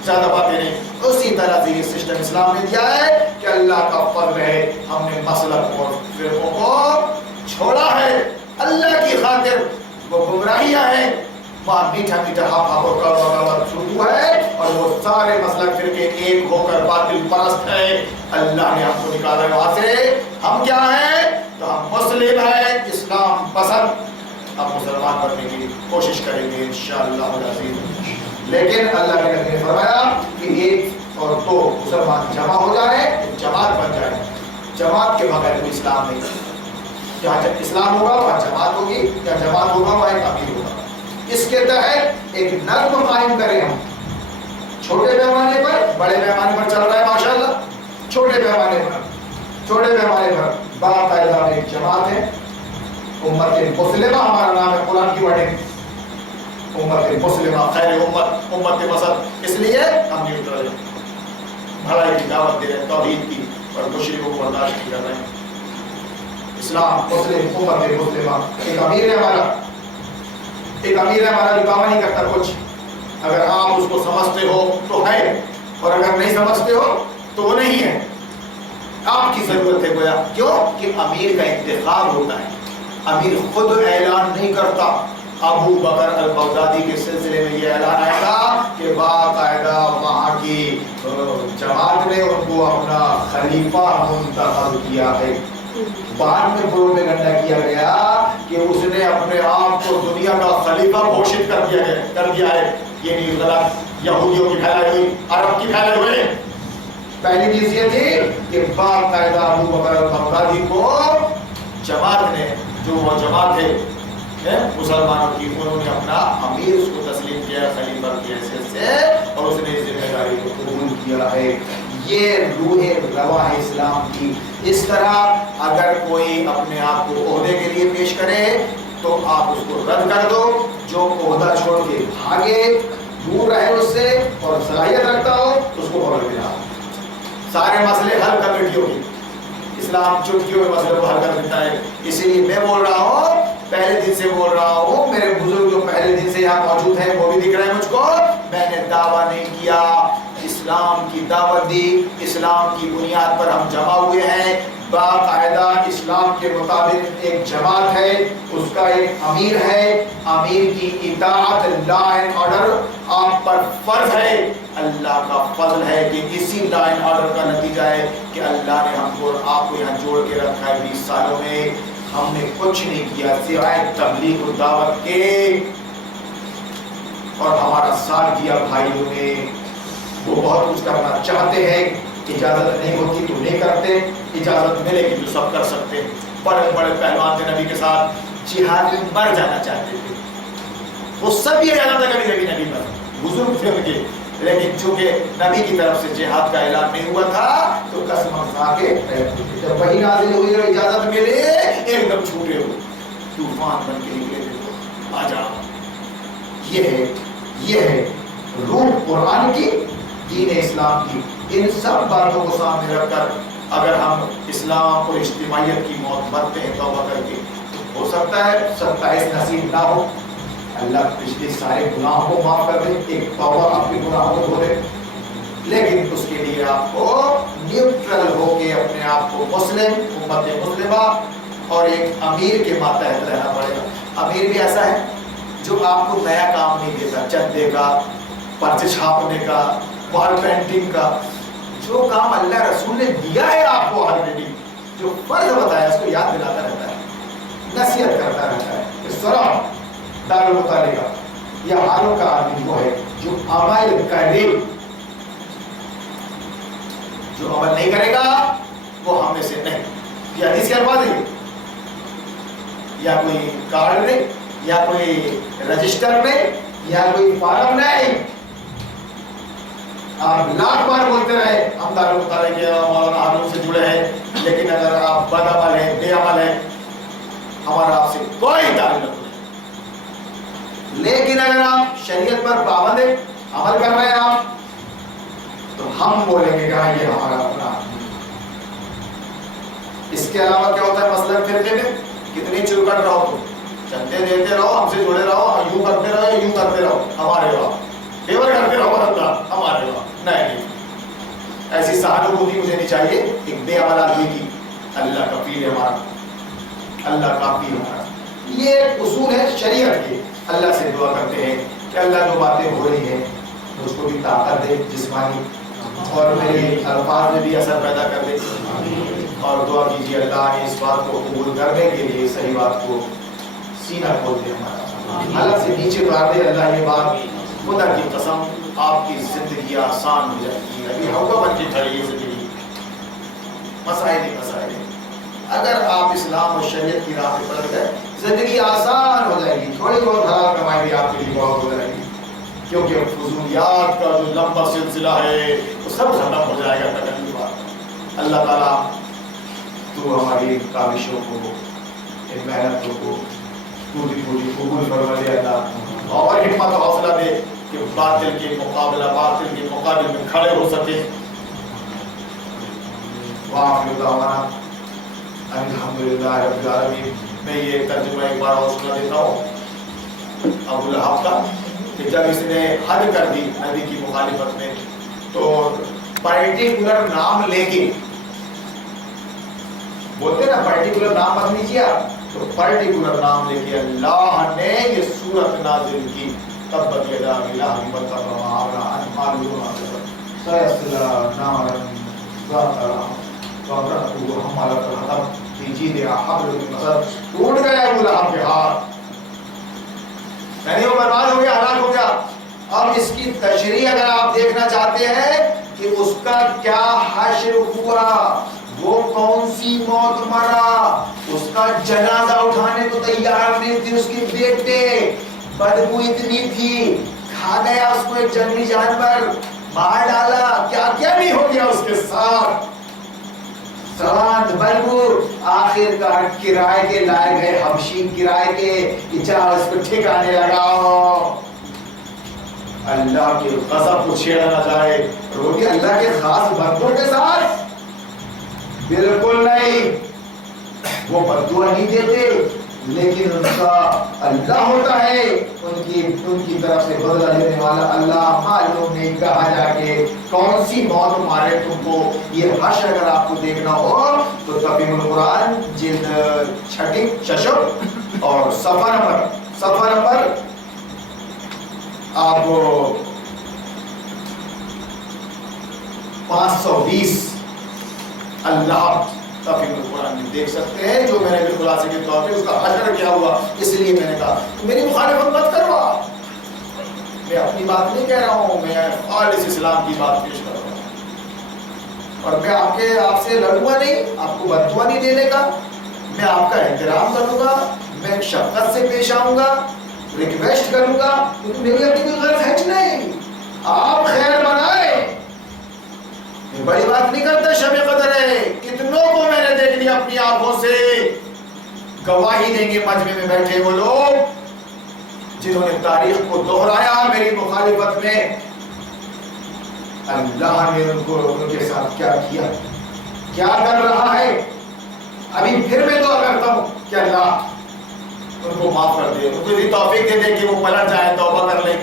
زیادہ باتیں نہیں۔ اسی طرح سے یہ سسٹم اسلام نے دیا ہے کہ اللہ کا فضل ہے، ہم نے مسلک اور فرقوں کو چھوڑا ہے اللہ کی خاطر۔ وہ گمراہیاں ہیں، وہاں میٹھا میٹھا ہاں اور کڑوا کڑوا شروع ہے، اور اور وہ سارے مسلک فرقے ایک ہو کر باطل پرست ہے. اللہ نے ہم کو نکالا ہے وہاں سے. ہم کیا ہیں؟ تو ہم مسلم ہیں، اسلام پسند. ہم مسلمان بننے کی کوشش کریں گے انشاءاللہ العزیز. لیکن اللہ کے نبی نے فرمایا کہ ایک اور دو مسلمان جمع ہو جائیں، جماعت بن جائے. جماعت کے بغیر کوئی اسلام نہیں. جہاں جب اسلام ہوگا وہاں جماعت ہوگی، یا جماعت ہوگا وہاں ایک امیر ہوگا. اس کے تحت ایک نظم قائم کریں ہم. چھوٹے پیمانے پر، بڑے پیمانے پر چل رہا ہے ماشاءاللہ. چھوٹے پیمانے پر باقاعدہ ایک جماعت ہے. امت مسلمہ ہمارا نام ہے قرآن کی ورڈنگ. امت مسلمہ، خیر امت، امت مسد. اس لیے ہم نیوٹرل ہیں، بھلائی کی دعوت دے رہے ہیں، توحید کی، اور مشرکوں کو برداشت نہیں کر رہے ہیں. اسلام مسلم، امت مسلمہ. ایک امیر ہے ہمارا، ایک امیر ہے ہمارا جو دعویٰ نہیں کرتا کچھ. اگر آپ اس کو سمجھتے ہو تو ہے، اور اگر نہیں سمجھتے ہو تو وہ نہیں ہے. آپ کی ضرورت ہے گویا. کیوں کہ امیر کا انتخاب ہوتا ہے. امیر خود اعلان نہیں کرتا. ابو بکر البغدادی کے سلسلے میں یہ اعلان آیا تھا کہ باقاعدہ وہاں کی جماعت نے ان کو اپنا خلیفہ منتخب کیا ہے. بعد میں پروپیگنڈا کیا گیا کہ اس نے اپنے آپ کو دنیا کا خلیفہ گھوشت کر دیا ہے. یہ نہیں غلط، یہودیوں کی پھیلائی ہوئی، عرب کی پھیلائی ہوئی. پہلی چیز یہ تھی کہ باقاعدہ ابو بکر البغدادی کو جماعت نے، جو وہ جماعت ہے مسلمانوں کی، انہوں نے اپنا امیر اس کو تسلیم کیا خلیفہ کی حیثیت سے، اور اس نے ذمہ داری کو قبول کیا ہے. یہ روح رواں ہے اسلام کی. اس طرح اگر کوئی اپنے آپ کو عہدے کے لیے پیش کرے تو آپ اس کو رد کر دو. جو عہدہ چھوڑ کے بھاگے، دور رہے اس سے، اور صلاحیت رکھتا ہو اس کو پکڑ کے لاؤ. سارے مسئلے حل کمیٹیوں کی. اسلام چٹکیوں میں مسئلے کو حل کر دیتا ہے. اسی لیے میں بول رہا ہوں، پہلے دن سے بول رہا ہوں، میرے بزرگ جو پہلے دن سے یہاں موجود ہیں وہ بھی دکھ رہے ہیں مجھ کو. میں نے دعویٰ نہیں کیا، اسلام کی دعوت دی. اسلام کی بنیاد پر ہم جمع ہوئے ہیں. باقاعدہ اسلام کے مطابق ایک جماعت ہے، اس کا ایک امیر ہے. امیر کی اطاعت، لا اینڈ آرڈر آپ پر فرض ہے. اللہ کا فضل ہے کہ اسی لا اینڈ آرڈر کا نتیجہ ہے کہ اللہ نے ہم کو آپ کو یہاں جوڑ کے رکھا ہے. 20 سالوں میں ہم نے کچھ نہیں کیا سوائے تبلیغ و دعوت کے، اور ہمارا ساتھ دیا بھائیوں نے. وہ بہت کچھ کرنا چاہتے ہیں، اجازت نہیں ہوتی تو نہیں کرتے. اجازت ملے گی تو سب کر سکتے. بڑے بڑے پہلوان تھے نبی کے ساتھ، جہاد میں مر جانا چاہتے تھے. وہ سب یہ کہنا تھا کبھی نبی پر، بزرگ تھے ان کے. لیکن چونکہ نبی کی طرف سے جہاد کا اعلان نہیں ہوا تھا تو قسم کھا کے جب وحی نازل ہوئی اور اجازت ملے ایک دم چھوٹے ہو، طوفان بن کے نکلے تھے. آ جاؤ. یہ ہے روح قرآن کی، دین اسلام کی. ان سب باتوں کو سامنے رکھ کر اگر ہم اسلام اور اجتماعیت کی موت مرتے ہیں توبہ کر کے، ہو سکتا ہے 27 نصیب نہ ہو. اللہ پچھلے سارے گناہوں کو معاف کر دے، ایک توبہ آپ کے گناہوں کو دھو دے. لیکن اس کے لیے آپ کو نیوٹرل ہو کے اپنے آپ کو مسلم، امت مسلمہ اور ایک امیر کے ماتحت رہنا پڑے گا. امیر بھی ایسا ہے جو آپ کو نیا کام نہیں دیتا، چندے کا، پرچے چھاپنے کا، وال پینٹنگ کا. جو کام اللہ رسول نے دیا ہے آپ کو آلریڈی، جو فرض بتایا اس کو یاد دلاتا رہتا ہے، نصیحت کرتا رہتا ہے. اس طرح دارالمطالعہ کا یا حالوں کا آدمی وہ ہے جو عمل کرے. جو عمل نہیں کرے گا وہ ہم میں سے نہیں. یہ حدیث کے الفاظ ہیں، یا کوئی کارڈ نہیں، یا کوئی رجسٹر نہیں، یا کوئی فارم نہیں. آپ لاکھ بار بولتے رہے ہم دارالمطالعہ کے مولانا ہارون سے جڑے ہیں، لیکن اگر آپ بد عمل ہیں، بے عمل ہیں، ہمارا آپ سے کوئی تعلق نہیں. لیکن اگر آپ شریعت پر پابند ہیں، عمل کر رہے ہیں آپ، تو ہم بولیں گے کہ ہاں یہ ہمارا اپنا. اس کے علاوہ کیا ہوتا ہے مسلک فرقے میں؟ کتنی چرکٹ رہو تو چندے دیتے رہو، ہم سے جڑے رہو، یوں کرتے رہو، یوں کرتے رہو، ہمارے وہاں فیور کرتے رہو، اللہ ہمارے وہاں نہیں. ایسی سہانوبھوتی مجھے نہیں چاہیے ایک بے عمل آدمی کی. اللہ کا پیر ہے ہمارا، اللہ کا پیر ہمارا. یہ اصول ہے شریعت کے. اللہ سے دعا کرتے ہیں کہ اللہ جو باتیں ہو رہی ہیں مجھ کو بھی طاقت دے جسمانی اور میرے الفاظ میں بھی اثر پیدا کر دے اور دعا کیجیے اللہ اس بات کو قبول کرنے کے لیے صحیح بات کو سینہ کھول دے ہمارا حالت سے نیچے اتار دے اللہ یہ بات خدا کی قسم آپ کی زندگی آسان ہو جائے گی ابھی ہوگا بن کے کھڑی ہے زندگی مسائل ہی مسائل اگر آپ اسلام اور شریعت کی راہ پہ پڑ گئے زندگی آسان ہو جائے گی تھوڑی بہت حلال کمائی بھی آپ کے لیے بہت ہو جائے گی کیونکہ فضولیات کا جو لمبا سلسلہ ہے وہ سب ختم ہو جائے گا تکلیف بات اللہ تعالیٰ تو ہماری کاوشوں کو ان محنتوں کو پوری پوری قبول فرما دے اللہ اور ہمت و حوصلہ دے کہ باطل کے مقابل میں کھڑے ہو سکے وآخر دعوانا الحمدللہ رب العالمین میں یہ ترجمہ ایک بار اور سنا دیتا ہوں ابو لہب کا کہ جب اس نے حد کر دی نبی کی مخالفت میں تو پرٹیکولر نام لے کے بولتے نا پرٹیکولر نام مت لیجیے تو پرٹیکولر نام لے کے اللہ نے یہ سورت نازل کی تبت یدا ابی لہب وتب ما اغنی عنہ مالہ وما کسب سیصلی نارا ذات لہب وامرأته حمالة الحطب فی جیدہا حبل من مسد ٹوٹ گیا ابو لہب کے ہاتھ یعنی وہ برباد ہو گیا ہلاک ہو گیا اب اس کی تشریح اگر آپ دیکھنا چاہتے ہیں کہ اس کا کیا حشر ہوا وہ کون سی موت مرا اس کا جنازہ اٹھانے کو تیار نہیں تھی اس کے بیٹے بدبو اتنی تھی کھا گیا اس کو ایک جنگلی جانور مار ڈالا کیا کیا نہیں ہو گیا اس کے ساتھ سوانت بدبو آخر کار کرائے کے لائے گئے حبشی کرائے کے کہ چاہ اس کو ٹھکانے لگاؤ اللہ کے غضب کو چھیڑا نہ جائے روٹی اللہ کے خاص بندوں کے ساتھ بالکل نہیں وہ بددعا نہیں دیتے لیکن ان کا اللہ ہوتا ہے ان کی طرف سے بدلہ لینے والا اللہ معلوم نہیں کہا جا کے کون سی موت مارے تم کو یہ حشر اگر آپ کو دیکھنا ہو تو تفہیم القرآن جلد 6 اور صفحہ نمبر آپ 520 اللہ تفہیم القرآن میں دیکھ سکتے ہیں جو میں نے بھی خلاصے کے طور پہ اس کا حشر کیا ہوا اس لیے میں نے کہا میری مخالفت مت کروا میں اپنی بات نہیں کہہ رہا ہوں میں خالص اسلام کی بات پیش کر رہا ہوں اور میں آپ سے لڑوں گا نہیں آپ کو بددعا نہیں دینے کا میں آپ کا احترام کروں گا میں شفقت سے پیش آؤں گا ریکویسٹ کروں گا کیونکہ میری اپنی کوئی غرض ہے نہیں آپ خیر بنائیں بڑی بات نہیں کرتا شب قدر ہے کتنوں کو میں نے دیکھ لیا اپنی آنکھوں سے گواہی دیں گے مجمع میں بیٹھے وہ لوگ جنہوں نے تاریخ کو دہرایا میری مخالفت میں اللہ نے ان کے ساتھ کیا کیا کیا کر رہا ہے ابھی پھر میں دعا کرتا ہوں کہ اللہ ان کو معاف کر دے ان کو یہ توفیق دے دے کہ وہ پلٹ جائیں توبہ کر لیں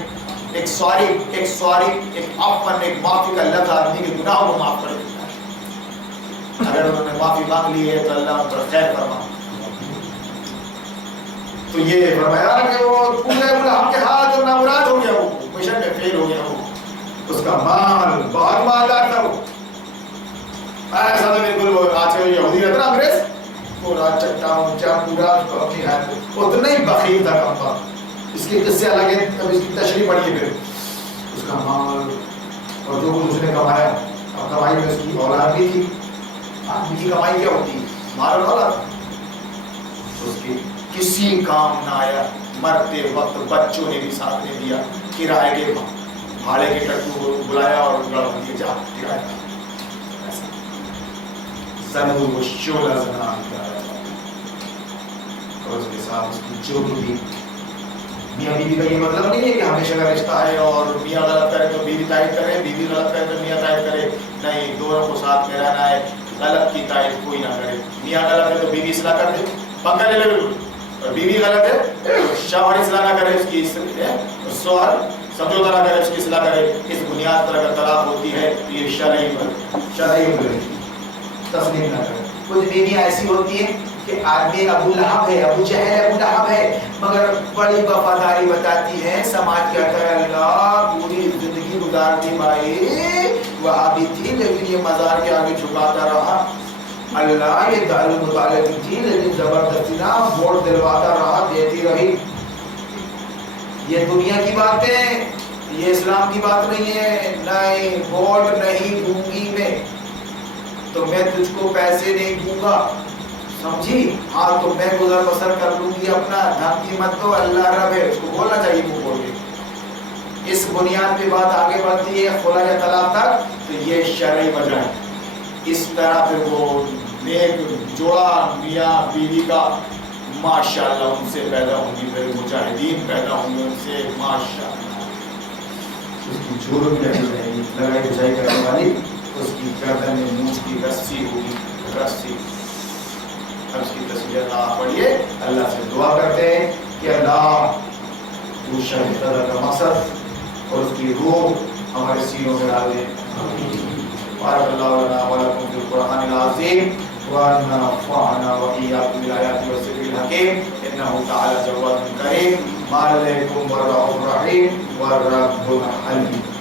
ایک سوری ایک عفو ایک معافی کا لفظ آدمی کے گناہوں کو معاف کر دیتا ہے اگر انہوں نے معافی مانگ لی ہے تو اللہ ان پر خیر فرما تو یہ فرمایا کہ وہ پورے ہم کے ہاتھ اور نامراد ہو گیا وہ مشن میں فیل ہو گیا وہ اس کا مال بہت مالدار تھا وہ ایسا تو بالکل وہ آج کے یہودی رہتا نا انگریز پورا چٹا اونچا پورا اپنی حیثیت اتنا ہی بخیل تھا کم تھا اس کے قصے الگ ہیں اب اس کی تشریح پڑھیے پھر اس کا مال اور جو کچھ اس نے کمایا اور کمائی میں اس کی اولاد بھی تھی آدمی کی کمائی کیا ہوتی مال اور اولاد اس کی کسی کام نہ آیا مرتے وقت بچوں نے بھی ساتھ نہیں دیا کرائے کے بھاڑے کے ٹٹو کو بلایا اور گڑھ دیے جا کرایہ زنو و شولہ زنان کرایا اور اس کے ساتھ اس کی جو بھی میاں بیوی کا یہ مطلب نہیں ہے کہ ہمیشہ کا رشتہ ہے اور میاں غلط کرے تو بیوی تائید کرے بیوی غلط کرے تو میاں تائید کرے نہیں دونوں کو ساتھ میں رہنا ہے غلط کی تائید کوئی نہ کرے میاں غلط ہے تو بیوی اصلاح کر دے پکا لے لے اور بیوی غلط ہے شوہر اصلاح نہ کرے اس کی شوہر سمجھوتا نہ کرے اس کی اصلاح کرے اس بنیاد پر اگر طلاق ہوتی ہے تو یہ شرعی تسلیم نہ کرے کچھ بیویاں ایسی ہوتی ہیں کہ آدمی ابو لہب ہے، ابو جہل ابو لہب ہے، مگر بڑی وفاداری بتاتی ہے، سماج کہتا ہے اللہ پوری زندگی گزارتی بھائی وہابی تھی لیکن یہ مزار کے آگے جھکاتا رہا، اللہ یہ دارو مطالعہ کی تھی لیکن زبردستی نہ ووٹ دلواتا رہا، دیتی رہی۔ یہ دنیا کی باتیں، یہ اسلام کی بات نہیں ہے، نہیں ووٹ نہیں دوں گی میں تو میں تجھ کو پیسے نہیں دوں گا، سمجھی؟ ہاں تو میں گزر بسر کر لوں گی اپنا، دھمکی مت دو، اللہ رب ہے، اس کو بولنا چاہیے منہ کھول کے۔ اس بنیاد پہ بات آگے بڑھتی ہے خلا یا طلاق تک، تو یہ شرعی وجہ ہے۔ اس طرح پھر وہ نیک جوڑا میاں بیوی کا ماشاءاللہ ان سے پیدا ہوں گی، پھر مجاہدین پیدا ہوں گے ان سے ماشاءاللہ۔ اس کی جرم نہیں رہے گی، لڑائی بجائی کرنے والی اس کی گردن میں مونچھ کی رسی ہوگی، رسی۔ اب اس کی تصویر آپ پڑھیے، اللہ سے دعا کرتے ہیں کہ اللہ تو شہادت کا مقصد اور اس کی روح ہمارے سینوں میں ڈال دے۔ بارک اللہ لنا ولکم فی القرآن العظیم ونفعنا وإياكم بالآيات والذكر الحكيم إنه تعالى جواد كريم ما عليكم والرؤوف الرحيم والرب الحليم۔